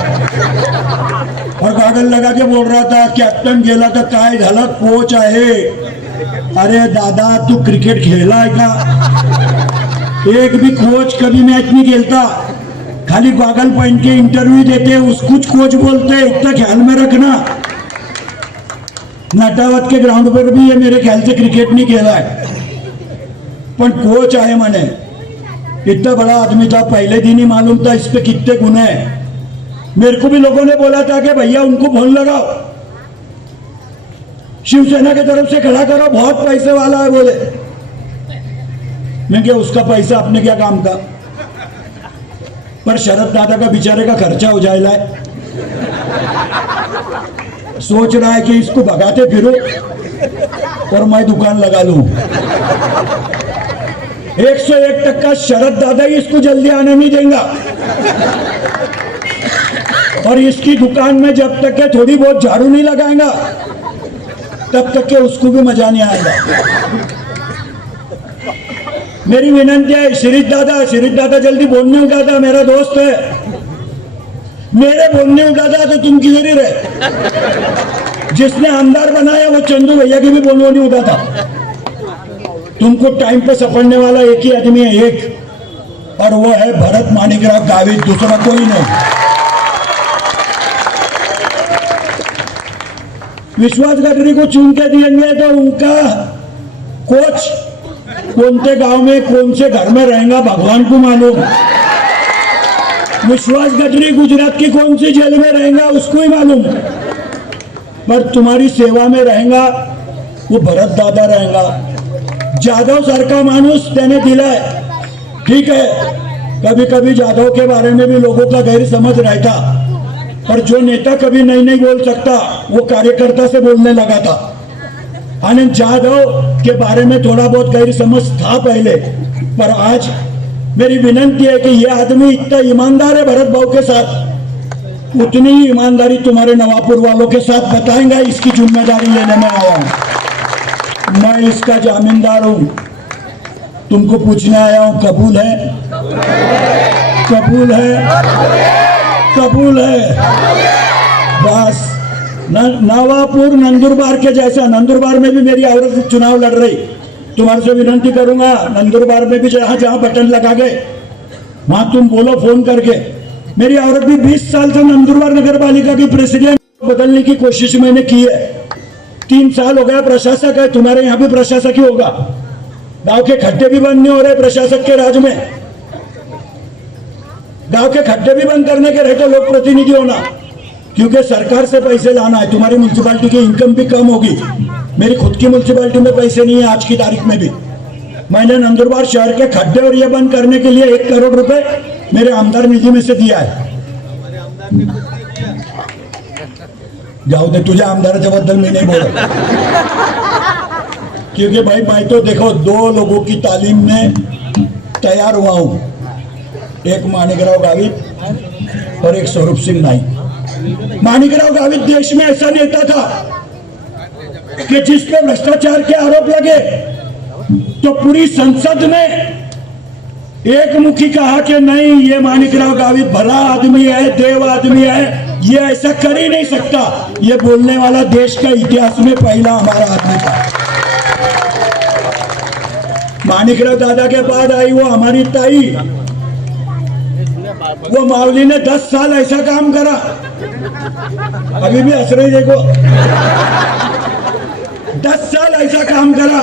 और गॉगल लगा के बोल रहा था कॅप्टन गेला तर काय झालं, कोच आहे। अरे दादा तू क्रिकेट खेला है का? एक भी कोच कभी मैच नहीं खेलता, खाली गॉगल पहन के इंटरव्यू देते, उसको कोच बोलते। इतना ख्याल में रखना। नटावत के ग्राउंड पर भी ये मेरे ख्याल से क्रिकेट नहीं खेला है, पर कोच आहे माने। इतना बड़ा आदमी था, पहले दिन ही मालूम था इस पे कितने गुण है। मेरे को भी लोगों ने बोला था कि भैया उनको फोन लगाओ, शिवसेना की तरफ से खड़ा करो, बहुत पैसे वाला है बोले। मैं क्या उसका पैसा अपने क्या काम का? पर शरद दादा का बेचारे का खर्चा हो जाएगा। सोच रहा है कि इसको भगाते फिरो और मैं दुकान लगा लूं। 101% शरद दादा ही इसको जल्दी आने नहीं देगा। और इसकी दुकान में जब तक के थोड़ी बहुत झाड़ू नहीं लगाएगा तब तक के उसको भी मजा नहीं आएगा। मेरी विनंती है शिरीष दादा जल्दी बोलने उठाता, मेरा दोस्त है। मेरे बोलने उठाता तो तुम किधर ही रहे। जिसने आमदार बनाया वो चंदू भैया की भी बोलने नहीं उठाता। तुमको टाइम पे सपड़ने वाला एक ही आदमी है, एक, और वो है भरत माणिकराव गावित, दूसरा कोई नहीं। विश्वास गडकरी को चुन के दिएंगे तो उनका कोच कौन से गांव में कौन से घर में रहेगा भगवान को मालूम। विश्वास गडकरी गुजरात की कौन सी जेल में रहेगा उसको ही मालूम। पर तुम्हारी सेवा में रहेगा वो भरत दादा रहेगा। जाधव सारखा माणूस त्याने दिलाय, ठीक है। कभी कभी जाधव के बारे में भी लोगों का गैर समझ रहता, पर जो नेता कभी नहीं बोल सकता वो कार्यकर्ता से बोलने लगा था। आनंद जाधव के बारे में थोड़ा बहुत गैर समझ था पहले, पर आज मेरी विनंती है कि यह आदमी इतना ईमानदार है भरत भाव के साथ, उतनी ही ईमानदारी तुम्हारे नवापुर वालों के साथ बताएंगा। इसकी जिम्मेदारी लेने में आया हूं, मैं इसका जामीनदार हूं। तुमको पूछने आया हूं, कबूल है? कबूल है? कबूल है? बस नवापुर नंदुरबार के जैसा, नंदुरबार में भी मेरी औरत चुनाव लड़ रही। तुम्हारे से विनंती करूंगा नंदुरबार में भी जहां जहां बटन लगा गए वहां तुम बोलो फोन करके। मेरी औरत भी 20 साल से नंदुरबार नगर पालिका की प्रेसिडेंट बदलने की कोशिश मैंने की है। 3 साल हो गया प्रशासक है, तुम्हारे यहाँ भी प्रशासक ही होगा। गांव के खड्डे भी बंद नहीं हो रहे प्रशासक के राज में। गांव के खड्डे भी बंद करने के रहते लोक प्रतिनिधि होना, क्योंकि सरकार से पैसे लाना है। तुम्हारी म्यूनसिपालिटी की इनकम भी कम होगी। मेरी खुद की म्यूनसिपालिटी में पैसे नहीं है आज की तारीख में भी। मैंने नंदुरबार शहर के खड्डे और ये बंद करने के लिए 1 करोड़ रुपए मेरे आमदार निधि में से दिया है। जाओ दे, तुझे आमदाराच्या बद्दल मी नहीं बोल, क्योंकि भाई मैं तो देखो 2 लोगों की तालीम में तैयार हुआ हूं, एक माणिकराव गावित और एक स्वरूप सिंह नाईक। माणिकराव गावित देश में ऐसा नेता था कि जिस पे भ्रष्टाचार के आरोप लगे तो पूरी संसद ने एक मुखी कहा कि नहीं, ये माणिकराव गावित भला आदमी है, देव आदमी है, ये ऐसा कर ही नहीं सकता। ये बोलने वाला देश का इतिहास में पहला हमारा आदमी था। माणिकराव दादा के बाद आई वो हमारी ताई, वो मावली ने 10 साल ऐसा काम करा, अभी भी हंस रही देखो, 10 साल ऐसा काम करा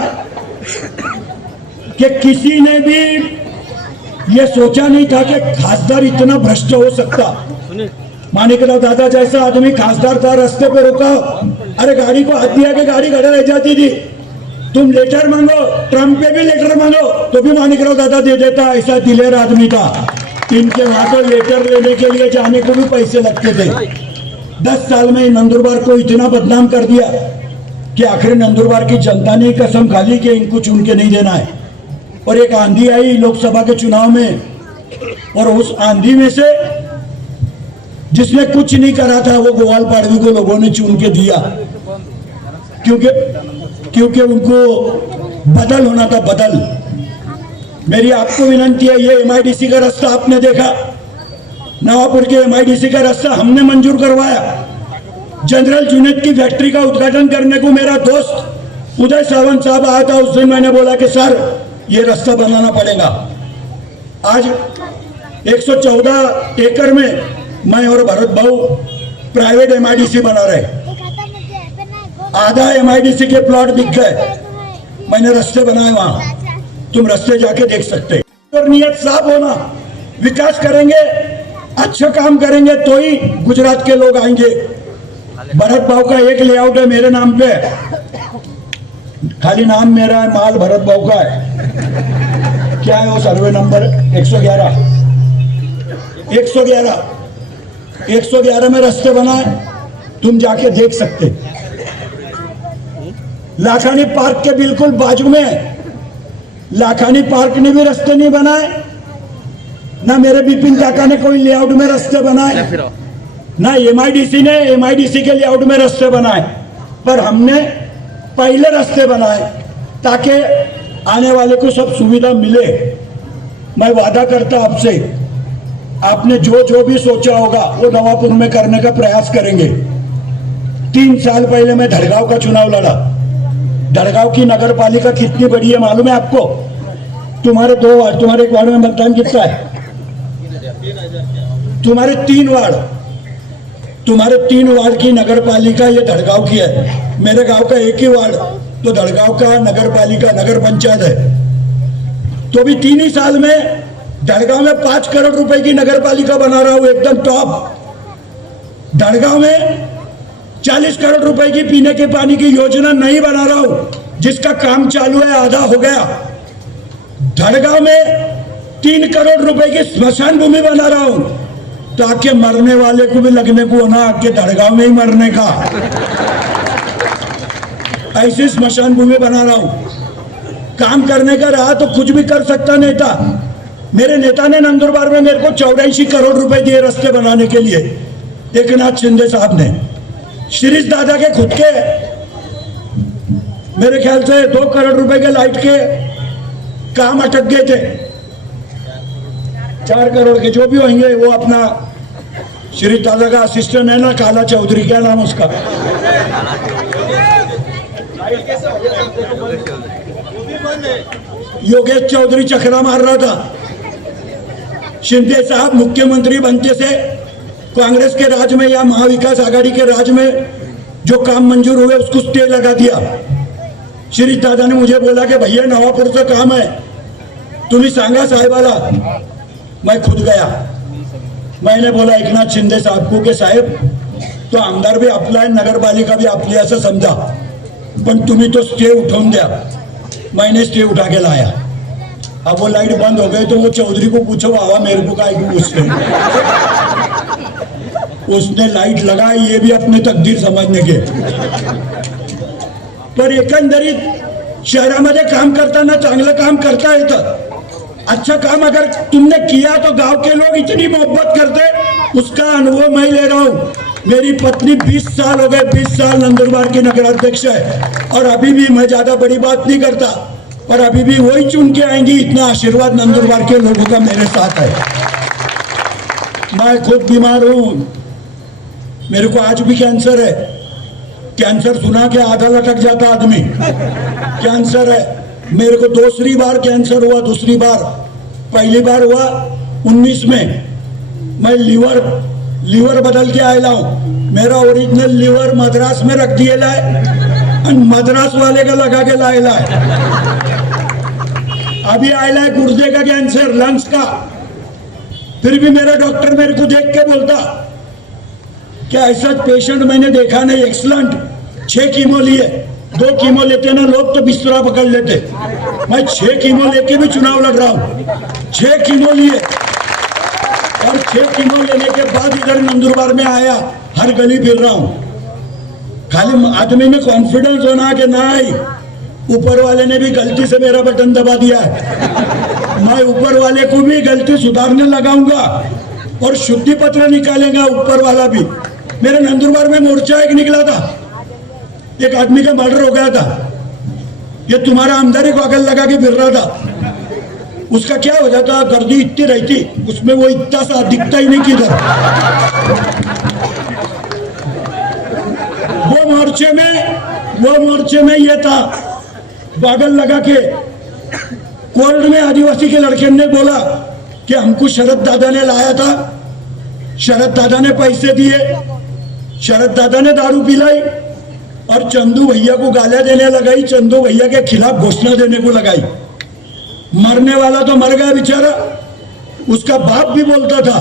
कि किसी ने भी ये सोचा नहीं था कि खासदार इतना भ्रष्ट हो सकता। माणिकराव दादा जैसा आदमी खासदार था, रास्ते पे रोका, अरे गाड़ी को हाथ दिया कि गाड़ी खड़े रह जाती थी। तुम लेटर मांगो, ट्रम्प पे भी लेटर मांगो तो भी माणिकराव दादा दे देता, ऐसा दिलेर आदमी था। इनके वहां तो लेटर लेने के लिए जाने को भी पैसे लगते थे। 10 साल में नंदुरबार को इतना बदनाम कर दिया कि आखिर नंदुरबार की जनता ने कसम खा ली कि इनको चुन के नहीं देना है। और एक आंधी आई लोकसभा के चुनाव में, और उस आंधी में से जिसने कुछ नहीं करा था वो गोपाल पाड़वी को लोगों ने चुन के दिया, क्योंकि उनको बदल होना था, बदल। मेरी आपको विनंती है, ये एमआईडीसी का रास्ता आपने देखा, नवापुर के एमआईडीसी का रास्ता हमने मंजूर करवाया। जनरल जुनेद की फैक्ट्री का उद्घाटन करने को मेरा दोस्त उदय सावंत साहब आया था। उस दिन मैंने बोला कि सर ये रास्ता बनाना पड़ेगा। आज 114 एकड़ में मैं और भरत भाऊ प्राइवेट एमआईडीसी बना रहे, आधा एमआईडीसी के प्लॉट बिक गए, मैंने रास्ते बनाए वहां, तुम रास्ते जाके देख सकते। और नियत साफ होना, विकास करेंगे, अच्छा काम करेंगे तो ही गुजरात के लोग आएंगे। भरत भाऊ का एक लेआउट है मेरे नाम पे, खाली नाम मेरा है, माल भरत भाऊ का है। क्या है वो सर्वे नंबर 111 में रास्ते बनाए, तुम जाके देख सकते। लाखानी पार्क के बिल्कुल बाजू में लाखानी पार्क ने भी रास्ते नहीं बनाए, ना मेरे बिपिन काका ने कोई लेआउट में रास्ते बनाए, ना एमआईडीसी ने एमआईडीसी के लेआउट में रास्ते बनाए। पर हमने पहले रास्ते बनाए ताकि आने वाले को सब सुविधा मिले। मैं वादा करता आपसे, आपने जो भी सोचा होगा वो नवापुर में करने का प्रयास करेंगे। 3 साल पहले मैं धड़गांव का चुनाव लड़ा। धड़गांव की नगर पालिका कितनी बड़ी है मालूम है आपको? तुम्हारे 2 वार्ड, तुम्हारे 1 वार्ड में मतदान कितना है? तुम्हारे 3 वार्ड की नगर पालिका ये धड़गांव की है। मेरे गांव का एक ही वार्ड तो धड़गांव का नगर पालिका नगर पंचायत है। तो भी 3 ही साल में धड़गांव में 5 करोड़ रुपए की नगर पालिका बना रहा हूं, एकदम टॉप। धड़गांव में 40 करोड़ रुपए की पीने के पानी की योजना नहीं बना रहा हूं, जिसका काम चालू है, आधा हो गया। धड़गांव में 3 करोड़ रुपए की स्मशान भूमि बना रहा हूं, ताकि मरने वाले को भी लगने को ना कि धड़गांव में ही मरने का, ऐसी स्मशान भूमि बना रहा हूं। काम करने का रहा तो कुछ भी कर सकता नेता। मेरे नेता ने नंदुरबार में मेरे को 84 करोड़ रुपए दिए रास्ते बनाने के लिए, एकनाथ शिंदे साहब ने। शिरीष दादा के खुद के मेरे ख्याल से 2 करोड़ रुपए के लाइट के काम अटक गए थे। 4 करोड़ के जो भी होंगे वो अपना शिरीष दादा का असिस्टेंट है ना, काला चौधरी, क्या नाम उसका, योगेश चौधरी चकरा मार रहा था। शिंदे साहब मुख्यमंत्री बनते से कांग्रेस के राज में या महाविकास आघाड़ी के राज में जो काम मंजूर हुए उसको स्टे लगा दिया। शिरीष दादा ने मुझे बोला कि भैया नवापूरचं काम है, तुम्ही सांगा साहेबाला. मैं खुद गया. मैंने बोला एकनाथ शिंदे साहब को कि साहेब तो आमदार भी आपला आहे, नगरपालिका भी आपली असं समजा, पण तुम्ही तो स्टे उठवून द्या. मैंने स्टे उठा के लाया. अब वो लाइट बंद हो गई तो वो चौधरी को पूछो आवा मेरे को काय क्यों उसने उसने लाइट लगाई. ये भी अपने तकदीर समझने के. पर एकंदरीत शहरामध्ये काम करताना चांगलं काम करता येतं. अच्छा काम अगर तुमने किया तो गांव के लोग इतनी मोहब्बत करते, उसका अनुभव मैं ले रहा हूँ. मेरी पत्नी 20 साल हो गए, 20 साल नंदुरबार की नगराध्यक्ष है, और अभी भी मैं ज्यादा बड़ी बात नहीं करता, पर अभी भी वही चुन के आएंगी. इतना आशीर्वाद नंदुरबार के लोगों का मेरे साथ है. मैं खुद बीमार हूँ, मेरे को आज भी कैंसर है. कैंसर सुना के आधा लटक जाता आदमी. कैंसर है. मेरे को दूसरी बार कैंसर हुआ. दूसरी बार, पहली बार हुआ 19 में. मैं लीवर बदल के आयला हूँ. मेरा ओरिजिनल लीवर मद्रास में रख दिए है और मद्रास वाले का लगा के लाएला है. अभी आयला है गुर्दे का कैंसर, लंग्स का. फिर भी मेरा डॉक्टर मेरे को देख के बोलता कि ऐसा पेशेंट मैंने देखा नहीं. एक्सलेंट. 6 कीमो लिए. 2 कीमो लेते ना लोग तो बिस्तरा पकड़ लेते. मैं 6 कीमो लेके भी चुनाव लड़ रहा हूँ. 6 कीमो लिए, और 6 कीमो लेने के बाद इधर नंदुरबार में आया. हर गली फिर रहा हूँ. खाली आदमी में कॉन्फिडेंस होना कि नहीं, ऊपर वाले ने भी गलती से मेरा बटन दबा दिया है. मैं ऊपर वाले को भी गलती सुधारने लगाऊंगा और शुद्धि पत्र निकालेगा ऊपर वाला भी. मेरे नंदुरबार में मोर्चा एक निकला था, एक आदमी का मर्डर हो गया था. ये तुम्हारा आमदारी को आगल लगा के फिर रहा था. उसका क्या हो जाता, गर्दी इतनी रहती उसमें, वो इतना सा दिखता ही नहीं किधर. वो मोर्चे में ये था, बागल लगा के. कोर्ट में आदिवासी के लड़के ने बोला कि हमको शरद दादा ने लाया था, शरद दादा ने पैसे दिए, शरद दादा ने दारू पिलाई और चंदू भैया को गालियां देने लगाई, चंदू भैया के खिलाफ घोषणा देने को लगाई. मरने वाला तो मर गया बेचारा. उसका बाप भी बोलता था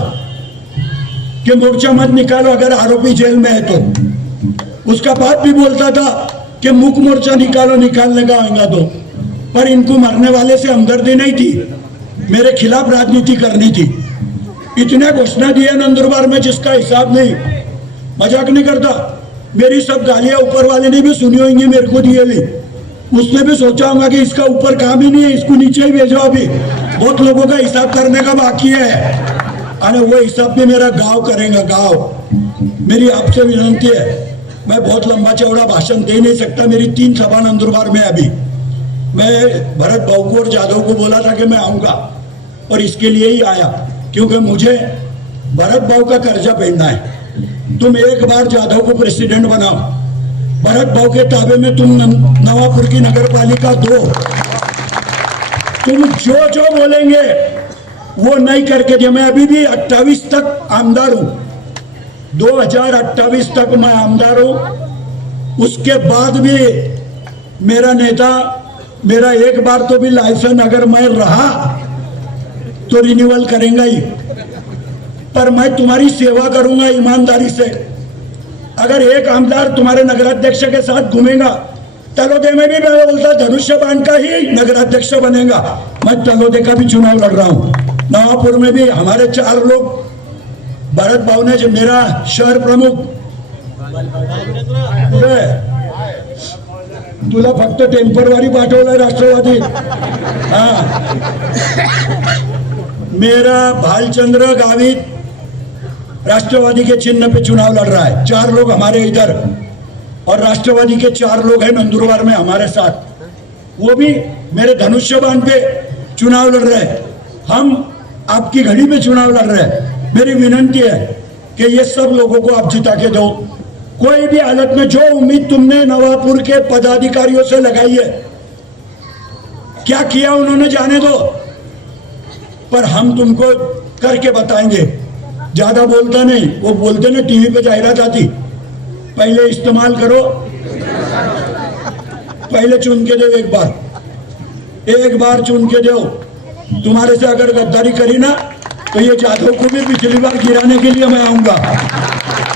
कि मोर्चा मत निकालो अगर आरोपी जेल में है तो. उसका बाप भी बोलता था कि मुख मोर्चा निकालो, निकालने का आएगा तो. पर इनको मरने वाले से हमदर्दी नहीं थी, मेरे खिलाफ राजनीति करनी थी. इतने घोषणा दिए नंदुरबार में जिसका हिसाब नहीं. मजाक नहीं करता. मेरी सब गालियां ऊपर वाले ने भी सुनी होंगी, मेरे को दिए ली. उसने भी सोचा होगा कि इसका ऊपर काम ही नहीं है, इसको नीचे ही भेजो. अभी बहुत लोगों का हिसाब करने का बाकी है, और वो हिसाब भी मेरा गांव करेगा. गांव मेरी आपसे विनंती है. मैं बहुत लंबा चौड़ा भाषण दे नहीं सकता. मेरी 3 सभा नंदुरबार में. अभी मैं भरत भाऊ को और जाधव को बोला था कि मैं आऊंगा, और इसके लिए ही आया क्योंकि मुझे भरत भाऊ का कर्जा फेडना है. तुम एक बार जाधव को प्रेसिडेंट बनाओ, भरत भाऊ के ताबे में तुम नवापुर की नगरपालिका दो. तुम जो जो बोलेंगे वो नहीं करके दिया. मैं अभी भी 28 तक आमदार हूं. 2028 तक मैं आमदार हूं. उसके बाद भी मेरा नेता, मेरा एक बार तो भी लाइसेंस अगर मैं रहा तो रिन्यूअल करेंगे ही. पर मैं तुम्हारी सेवा करूंगा ईमानदारी से. अगर एक आमदार तुम्हारे नगराध्यक्ष के साथ घूमेगा, तलोदे में भी मैं बोलता धनुष्य बाण का ही नगराध्यक्ष बनेगा. मैं तलोदे का भी चुनाव लड़ रहा हूं. नवापुर में भी हमारे 4 लोग, भरत भाऊ ने जो मेरा शहर प्रमुख, तुला फक्त टेम्परवारी पाठवलंय राष्ट्रवादी. हा, मेरा भालचंद्र गावित राष्ट्रवादी के चिन्ह पे चुनाव लड़ रहा है. 4 लोग हमारे इधर, और राष्ट्रवादी के 4 लोग हैं नंदुरबार में हमारे साथ. वो भी मेरे धनुष्य बाण पे चुनाव लड़ रहे हैं. हम आपकी घड़ी में चुनाव लड़ रहे हैं. मेरी विनंती है कि ये सब लोगों को आप जिता के दो. कोई भी हालत में जो उम्मीद तुमने नवापुर के पदाधिकारियों से लगाई है, क्या किया उन्होंने जाने दो, पर हम तुमको करके बताएंगे. ज्यादा बोलता नहीं. वो बोलते ना, टीवी पे जाहिरात आती, पहले इस्तेमाल करो पहले चुन के दो, एक बार चुन के दो। तुम्हारे से अगर गद्दारी करी ना तो ये जाधव को भी पिछली बार गिराने के लिए मैं आऊंगा।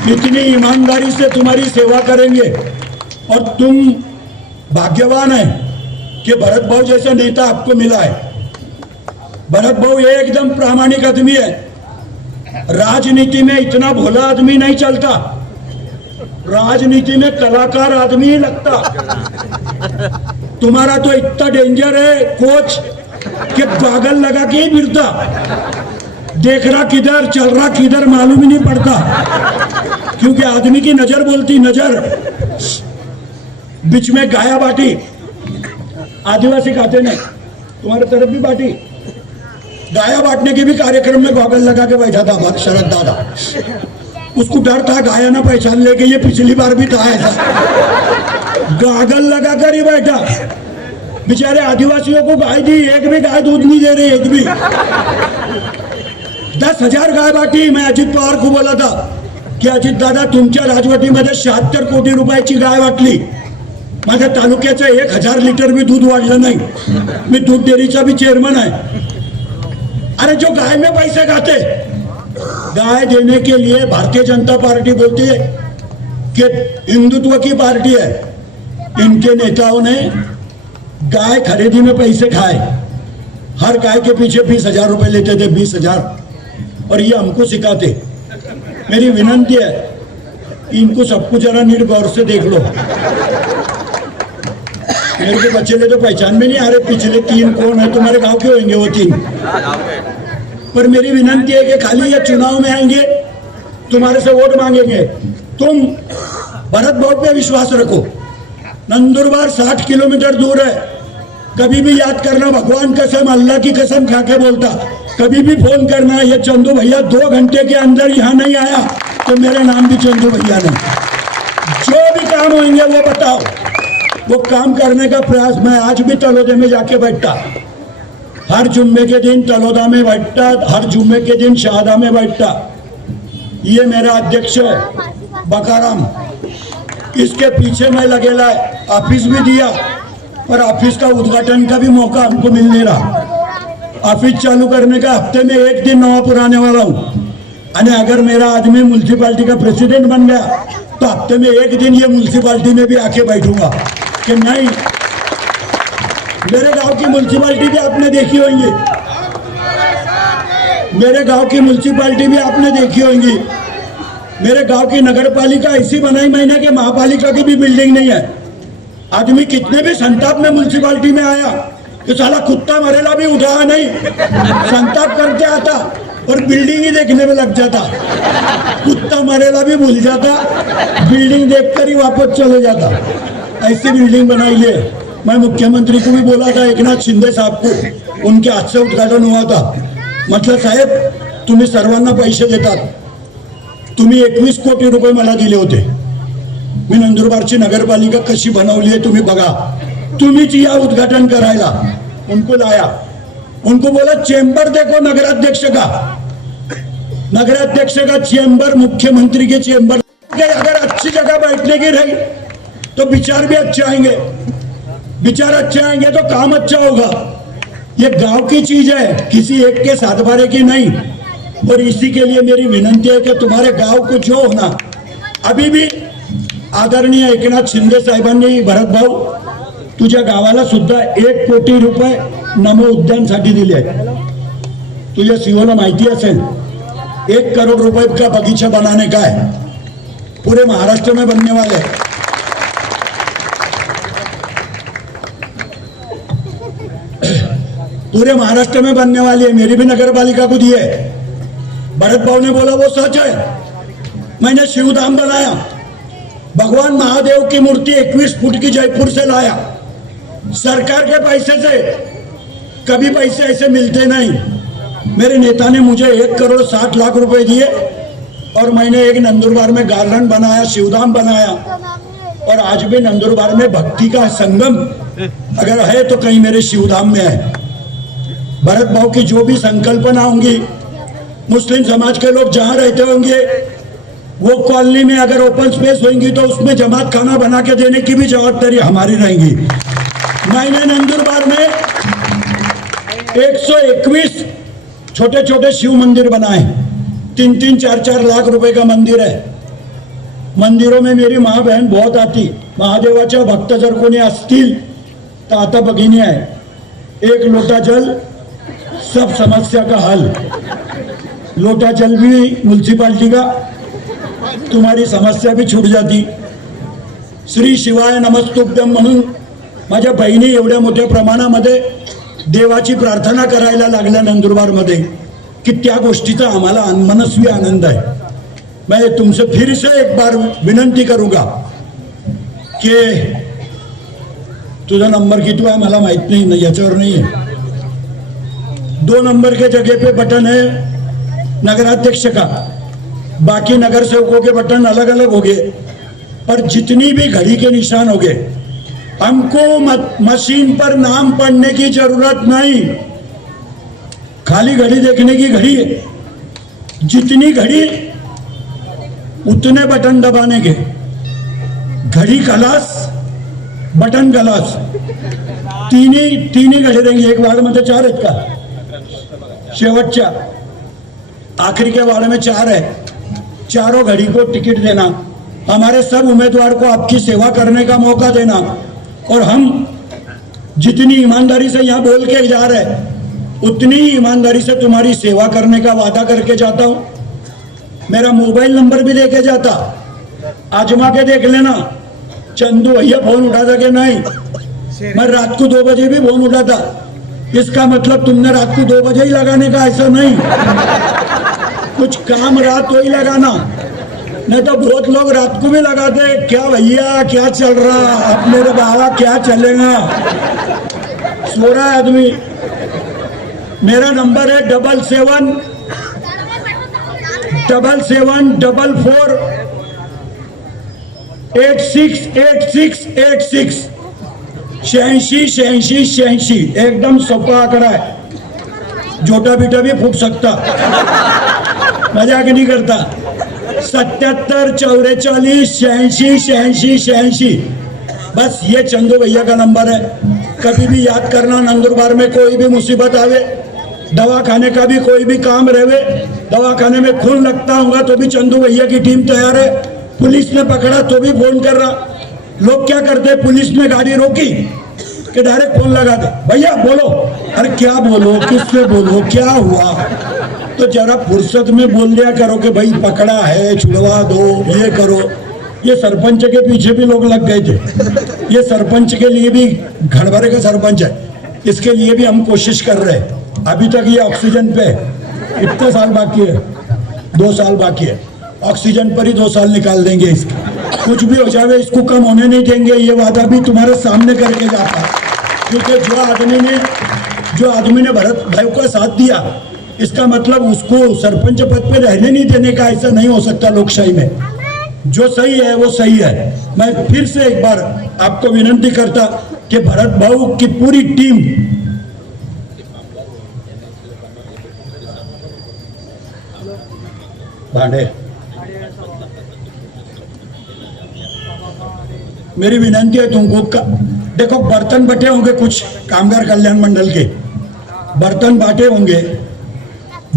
इतनी ईमानदारी से तुम्हारी सेवा करेंगे। और तुम भाग्यवान है कि भरत भाऊ जैसा नेता आपको मिला है। भरत भाऊ एकदम प्रामाणिक आदमी है। राजनीति में इतना भोला आदमी नहीं चलता, राजनीति में कलाकार आदमी ही लगता। तुम्हारा तो इतना डेंजर है कोच कि पागल लगा के ही फिरता, देख रहा किधर चल रहा किधर मालूम ही नहीं पड़ता। क्योंकि आदमी की नजर बोलती, नजर। बीच में गाया बाटी, आदिवासी खाते ने तुम्हारे तरफ भी बाटी। गाया बांटने के भी कार्यक्रम में गॉगल लगा के बैठा था शरद दादा। उसको डर था गाया ना पहचान लेके, ये पिछली बार भी था ऐसा। गॉगल लगा कर ही बैठा। बेचारे आदिवासियों को गाय दी, एक भी गाय दूध नहीं दे रही, एक भी। 10,000 गाय बाटी। मैं अजित पवार को बोला था की अजित दादा तुमच्या राजवटीमध्ये 76 कोटी रुपयाची गाय वाटली, माझ्या तालुक्याचं 1,000 लिटर भी दूध वाढलं नाही। मी दूध डेअरीचा भी चेअरमन आहे। अरे जो गाय में पैसे खाते, गाय देने के लिए भारतीय जनता पार्टी बोलती है कि हिंदुत्व की पार्टी है। इनके नेताओं ने गाय खरीदी में पैसे खाए। हर गाय के पीछे 20,000 रुपए लेते थे, 20,000। और ये हमको सिखाते। मेरी विनंती है, इनको सबको जरा नीट गौर से देख लो। मेरे को बच्चे ले तो पहचान में नहीं आ रहे, पिछले 3 कौन है, तुम्हारे गांव के होंगे वो 3। पर मेरी विनंती है कि खाली ये चुनाव में आएंगे, तुम्हारे से वोट मांगेंगे। तुम भरत भाऊ पे विश्वास रखो। नंदुरबार 60 किलोमीटर दूर है। कभी भी याद करना, भगवान कसम, अल्लाह की कसम खा के बोलता, कभी भी फोन करना, ये चंदू भैया 2 घंटे के अंदर यहाँ नहीं आया तो मेरा नाम भी चंदू भैया नहीं। जो भी काम होंगे वो बताओ, वो काम करने का प्रयास। मैं आज भी तलोदे में जाके बैठता, हर जुम्मे के दिन तलोदा में बैठता, हर जुम्मे के दिन शाहदा में बैठता। ये मेरा अध्यक्ष है बकाराम, इसके पीछे मैं लगेला है। ऑफिस भी दिया, पर ऑफिस का उद्घाटन का भी मौका हमको मिल नहीं रहा। ऑफिस चालू करने का हफ्ते में 1 दिन नवापुर आने वाला हूँ। और अगर मेरा आदमी म्यूनसिपालिटी का प्रेसिडेंट बन गया तो हफ्ते में 1 दिन ये म्यूनसिपालिटी में भी आके बैठूंगा कि नहीं। मेरे गांव की म्यूनसिपालिटी भी आपने देखी होंगी, मेरे गांव की म्यूनसिपालिटी भी आपने देखी होंगी। मेरे गांव की नगर पालिका ऐसी बनाई मैंने कि महापालिका की भी बिल्डिंग नहीं है। आदमी कितने भी संताप में म्यूनसिपालिटी में आया तो साला कुत्ता मरेला भी उठाया नहीं, संताप करके आता और बिल्डिंग ही देखने में लग जाता। कुत्ता मरेला भी भूल जाता, बिल्डिंग देखकर ही वापस चले जाता। ऐसी बिल्डिंग बनाई है। मैं मुख्यमंत्री को भी बोला था, एकनाथ शिंदे साहब को, उनके हाथ से उद्घाटन हुआ था। म्हटलं साहेब तुम्ही सर्वांना पैसे देतात, तुम्ही 21 कोटी रुपये मला दिले होते। मी नंदुरबारची नगरपालिका कशी बनवली है तुम्ही बघा। तुम्हीच या उद्घाटन करायला उनको लाया, उनको बोला चेंबर देखो नगराध्यक्ष का, नगराध्यक्ष का चेंबर, मुख्यमंत्री के चेंबर। अगर अच्छी जगह बैठने की रही तो विचार भी अच्छे आएंगे, विचार अच्छे आएंगे तो काम अच्छा होगा। ये गांव की चीज है, किसी एक के सातबारे की नहीं। और इसी के लिए मेरी विनंती है कि तुम्हारे गांव को जो होना, अभी भी आदरणीय एकनाथ शिंदे साहेबांनी, भरत भाऊ तुझ्या गावाला सुद्धा 1 कोटी रुपये नमो उद्यानसाठी दिले आहेत। तुझ्या सीओला माहिती असेल 1 करोड़ रुपए का बगीचा बनाने का है, पूरे महाराष्ट्र में बनने वाले है। पूरे महाराष्ट्र में बनने वाली है। मेरी भी नगर पालिका को दी है। भरत भाऊ ने बोला वो सच है। मैंने शिवधाम बनाया, भगवान महादेव की मूर्ति 21 फुट की जयपुर से लाया, सरकार के पैसे से। कभी पैसे ऐसे मिलते नहीं। मेरे नेता ने मुझे 1 करोड़ 60 लाख रुपए दिए और मैंने एक नंदुरबार में गार्डन बनाया, शिवधाम बनाया। और आज भी नंदुरबार में भक्ति का संगम अगर है तो कहीं मेरे शिवधाम में है। भरत भाव की जो भी संकल्पना होंगी, मुस्लिम समाज के लोग जहां रहते होंगे वो कॉलोनी में अगर ओपन स्पेस होंगी तो उसमें जमात खाना बना के देने की भी जवाबदारी हमारी रहेगी। मैंने नंदुरबार में 121 छोटे छोटे शिव मंदिर बनाए, 3-3, 4-4 लाख रुपए का मंदिर है। मंदिरों में मेरी माँ बहन बहुत आती, महादेवाच्या भक्त जर कोणी असतील तर आता भगिनी आहे, एक लोटा जल सब समस्या का हल। लोटा जल भी म्युनिसिपालिटी का, तुम्हारी समस्या भी छूट जाती। श्री शिवाय नमस्तुभ्यम म्हणून माझ्या बहिणी एवढ्या मोठ्या प्रमाणामध्ये देवाची प्रार्थना करायला लागल्या नंदुरबारमध्ये की त्या गोष्टीचा आम्हाला मनस्वी आनंद आहे। मैं तुमसे फिर से एक बार विनंती करूंगा कि तुझा नंबर किती आहे मला माहित नाही, याच्यावर नाही है। 2 नंबर के जगह पे बटन है नगराध्यक्ष का, बाकी नगर सेवकों के बटन अलग अलग हो गए, पर जितनी भी घड़ी के निशान हो गए, हमको मशीन पर नाम पढ़ने की जरूरत नहीं, खाली घड़ी देखने की घड़ी है। जितनी घड़ी उतने बटन दबाने के, घड़ी खलास बटन खलास, तीन ही घड़ी देंगे। एक वार्ड में 4 आहेत का, शेवटच्या आखिरी के वार्ड में 4 है, चारों घड़ी को टिकट देना, हमारे सब उम्मीदवार को आपकी सेवा करने का मौका देना, और हम जितनी ईमानदारी से यहाँ बोल के जा रहे उतनी ही ईमानदारी से तुम्हारी सेवा करने का वादा करके जाता हूँ। मेरा मोबाइल नंबर भी देके जाता, आजमा के देख लेना। चंदू भैया फोन उठाता कि नहीं, मैं रात को 2 बजे भी फोन उठाता, इसका मतलब तुमने रात को 2 बजे ही लगाने का, ऐसा नहीं। कुछ काम रात को ही लगाना, नहीं तो बहुत लोग रात को भी लगाते। क्या भैया क्या चल रहा, अपने तो बाबा क्या चलेगा, सो रहा है आदमी। मेरा नंबर है 77 44 86 86 86 एकदम सोपा आंकड़ा है, जोटा बीटा भी फूट सकता, मजाक नहीं करता। 77 44 86 बस ये चंदू भैया का नंबर है। कभी भी याद करना, नंदुरबार में कोई भी मुसीबत आवे, दवाखाने का भी कोई भी काम रहे, दवाखाने में खून लगता होगा तो भी चंदू भैया की टीम तैयार है। पुलिस ने पकड़ा तो भी फोन कर रहा। लोग क्या करते, पुलिस ने गाड़ी रोकी कि डायरेक्ट फोन लगा दे, भैया बोलो। अरे क्या बोलो, किससे बोलो, क्या हुआ, तो जरा फुर्सत में बोल दिया करो कि भाई पकड़ा है, छुड़वा दो, ये करो। ये सरपंच के पीछे भी लोग लग गए थे। ये सरपंच के लिए भी घड़भरे का सरपंच है, इसके लिए भी हम कोशिश कर रहे हैं। अभी तक ये ऑक्सीजन पे इतने साल बाकी है, 2 साल बाकी है, ऑक्सीजन पर ही 2 साल निकाल देंगे इसके। कुछ भी हो जाए इसको कम होने नहीं देंगे, ये वादा भी तुम्हारे सामने करके जाता। क्योंकि जो आदमी ने भरत भाई का साथ दिया, इसका मतलब उसको सरपंच पद पे रहने नहीं देने का, ऐसा नहीं हो सकता लोकशाही में। जो सही है वो सही है। मैं फिर से एक बार आपको विनंती करता कि भरत भाऊ की पूरी टीम भांडे, मेरी विनंती है तुमको देखो, बर्तन बटे होंगे कुछ कामगार कल्याण मंडल के, बर्तन बांटे होंगे,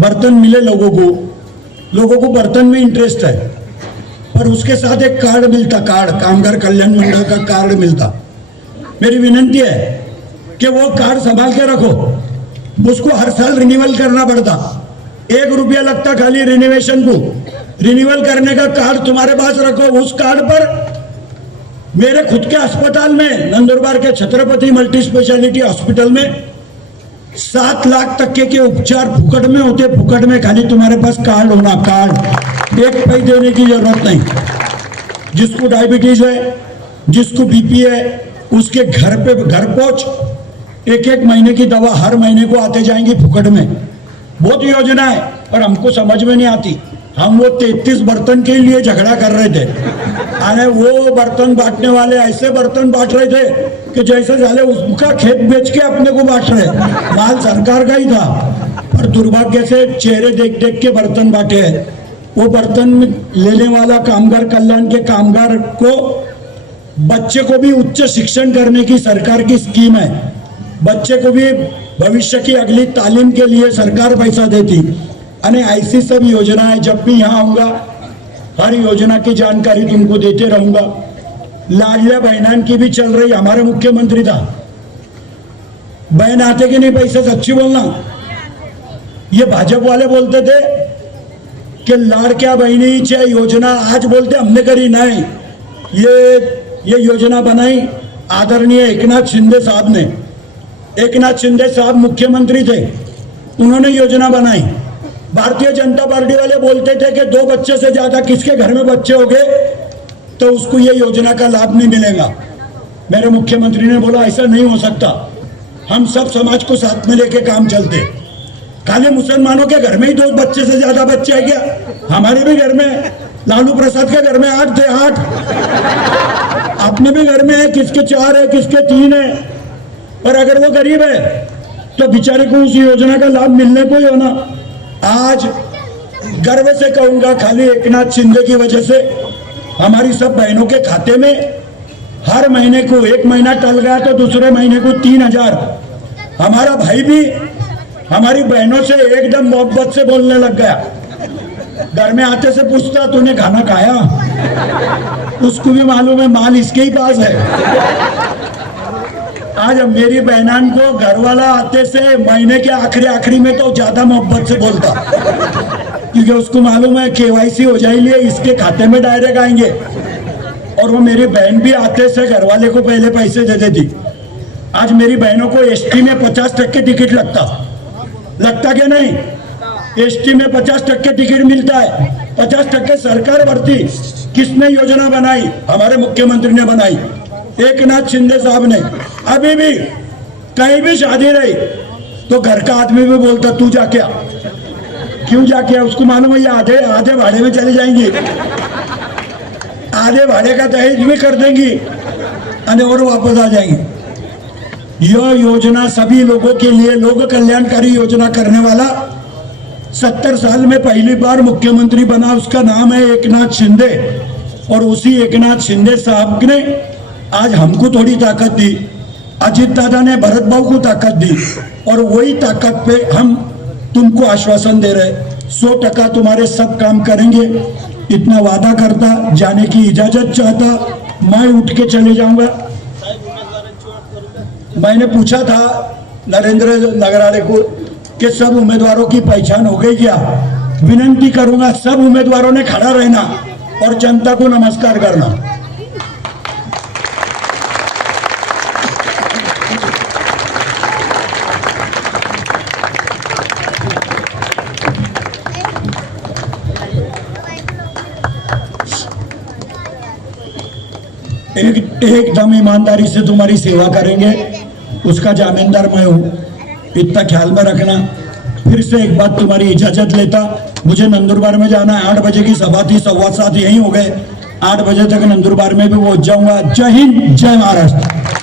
बर्तन मिले लोगों को बर्तन में इंटरेस्ट है, पर उसके साथ एक कार्ड मिलता, कार्ड कामगार कल्याण मंडल का कार्ड मिलता। मेरी विनंती है कि वो कार्ड संभाल के रखो, उसको हर साल रिन्यूअल करना पड़ता, 1 रुपया लगता खाली रिन्यूएशन को। रिन्यूअल करने का कार्ड तुम्हारे पास रखो। उस कार्ड पर मेरे खुद के अस्पताल में, नंदुरबार के छत्रपति मल्टी स्पेशलिटी हॉस्पिटल में 7 लाख तक के उपचार फुकट में होते, फुकट में। खाली तुम्हारे पास कार्ड होना, कार्ड, 1 पैसे देने की जरूरत नहीं। जिसको डायबिटीज है, जिसको बीपी है, उसके घर पहुंच 1-1 महीने की दवा हर महीने को आते जाएंगी फुकट में। बहुत योजना है, पर हमको समझ में नहीं आती। हम वो 33 बर्तन के लिए झगड़ा कर रहे थे, और वो बर्तन बांटने वाले ऐसे बर्तन बांट रहे थे कि जैसे साले उसका खेत बेच के अपने को बांट रहे। माल सरकार का ही था, पर दुर्भाग्य से चेहरे देख देख के बर्तन बांटे हैं। वो बर्तन लेने वाला कामगार कल्याण के कामगार को बच्चे को भी उच्च शिक्षण करने की सरकार की स्कीम है। बच्चे को भी भविष्य की अगली तालीम के लिए सरकार पैसा देती। अने ऐसी सब योजना है, जब भी यहाँ आऊँगा हर योजना की जानकारी तुमको देते रहूँगा। लाडल्या बहनान की भी चल रही, हमारा मुख्यमंत्री था। बहन आते कि नहीं पैसे, सच्ची बोलना। ये भाजपा वाले बोलते थे कि लाडक्या बहिणीची योजना, आज बोलते हमने करी नहीं। ये योजना बनाई आदरणीय एकनाथ शिंदे साहब ने। एकनाथ शिंदे साहब मुख्यमंत्री थे, उन्होंने योजना बनाई। भारतीय जनता पार्टी वाले बोलते थे कि 2 बच्चे से ज्यादा किसके घर में बच्चे हो गए तो उसको ये योजना का लाभ नहीं मिलेगा। मेरे मुख्यमंत्री ने बोला ऐसा नहीं हो सकता, हम सब समाज को साथ में लेके काम चलते। खाली मुसलमानों के घर में ही 2 बच्चे से ज्यादा बच्चे है क्या? हमारे भी घर में, लालू प्रसाद के घर में 8 थे, 8। अपने भी घर में है, किसके 4 है, किसके 3 है। पर अगर वो गरीब है तो बेचारे को उस योजना का लाभ मिलने को ही होना। आज गर्व से कहूंगा, खाली एकनाथ शिंदे की वजह से हमारी सब बहनों के खाते में हर महीने को, 1 महीना टल गया तो दूसरे महीने को 3000। हमारा भाई भी हमारी बहनों से एकदम मोहब्बत से बोलने लग गया। घर में आते से पूछता तूने खाना खाया? उसको भी मालूम है माल इसके ही पास है। आज मेरी बहनान को घर वाला आते से महीने के आखिरी में तो ज्यादा मोहब्बत से बोलता, क्योंकि उसको मालूम है KYC हो जाएगी, इसके खाते में डायरेक्ट आएंगे। और वो मेरी बहन भी आते से घर वाले को पहले पैसे दे देती। आज मेरी बहनों को ST में 50% टिकट लगता क्या नहीं? ST में 50% टिकट मिलता है, 50% सरकार भरती। किसने योजना बनाई? हमारे मुख्यमंत्री ने बनाई, एकनाथ शिंदे साहब ने। अभी भी कहीं भी शादी रही तो घर का आदमी भी बोलता तू जाके आ। क्यों जाके आ? उसको मालूम है ये आधे भाड़े में चले जाएंगे, आधे भाड़े का दहेज भी कर देंगी और वापस आ जाएंगे। यह योजना सभी लोगों के लिए लोक कल्याणकारी योजना करने वाला 70 साल में पहली बार मुख्यमंत्री बना, उसका नाम है एकनाथ शिंदे। और उसी एकनाथ शिंदे साहब ने आज हमको थोड़ी ताकत दी, अजीत दादा ने भरत भाऊ को ताकत दी, और वही ताकत पे हम तुमको आश्वासन दे रहे 100% तुम्हारे सब काम करेंगे। इतना वादा करता, जाने की इजाजत चाहता, मैं उठ के चले जाऊंगा। मैंने पूछा था नरेंद्र नगराड़े को कि सब उम्मीदवारों की पहचान हो गई क्या? विनंती करूंगा सब उम्मीदवारों ने खड़ा रहना और जनता को नमस्कार करना। एकदम ईमानदारी से तुम्हारी सेवा करेंगे, उसका जामीनदार मैं हूँ, इतना ख्याल में रखना। फिर से एक बात तुम्हारी इजाजत लेता, मुझे नंदुरबार में जाना है। 8 बजे की सभा थी, 7:15 यहीं हो गए। 8 बजे तक नंदुरबार में भी पहुंच जाऊंगा। जय हिंद, जय महाराष्ट्र।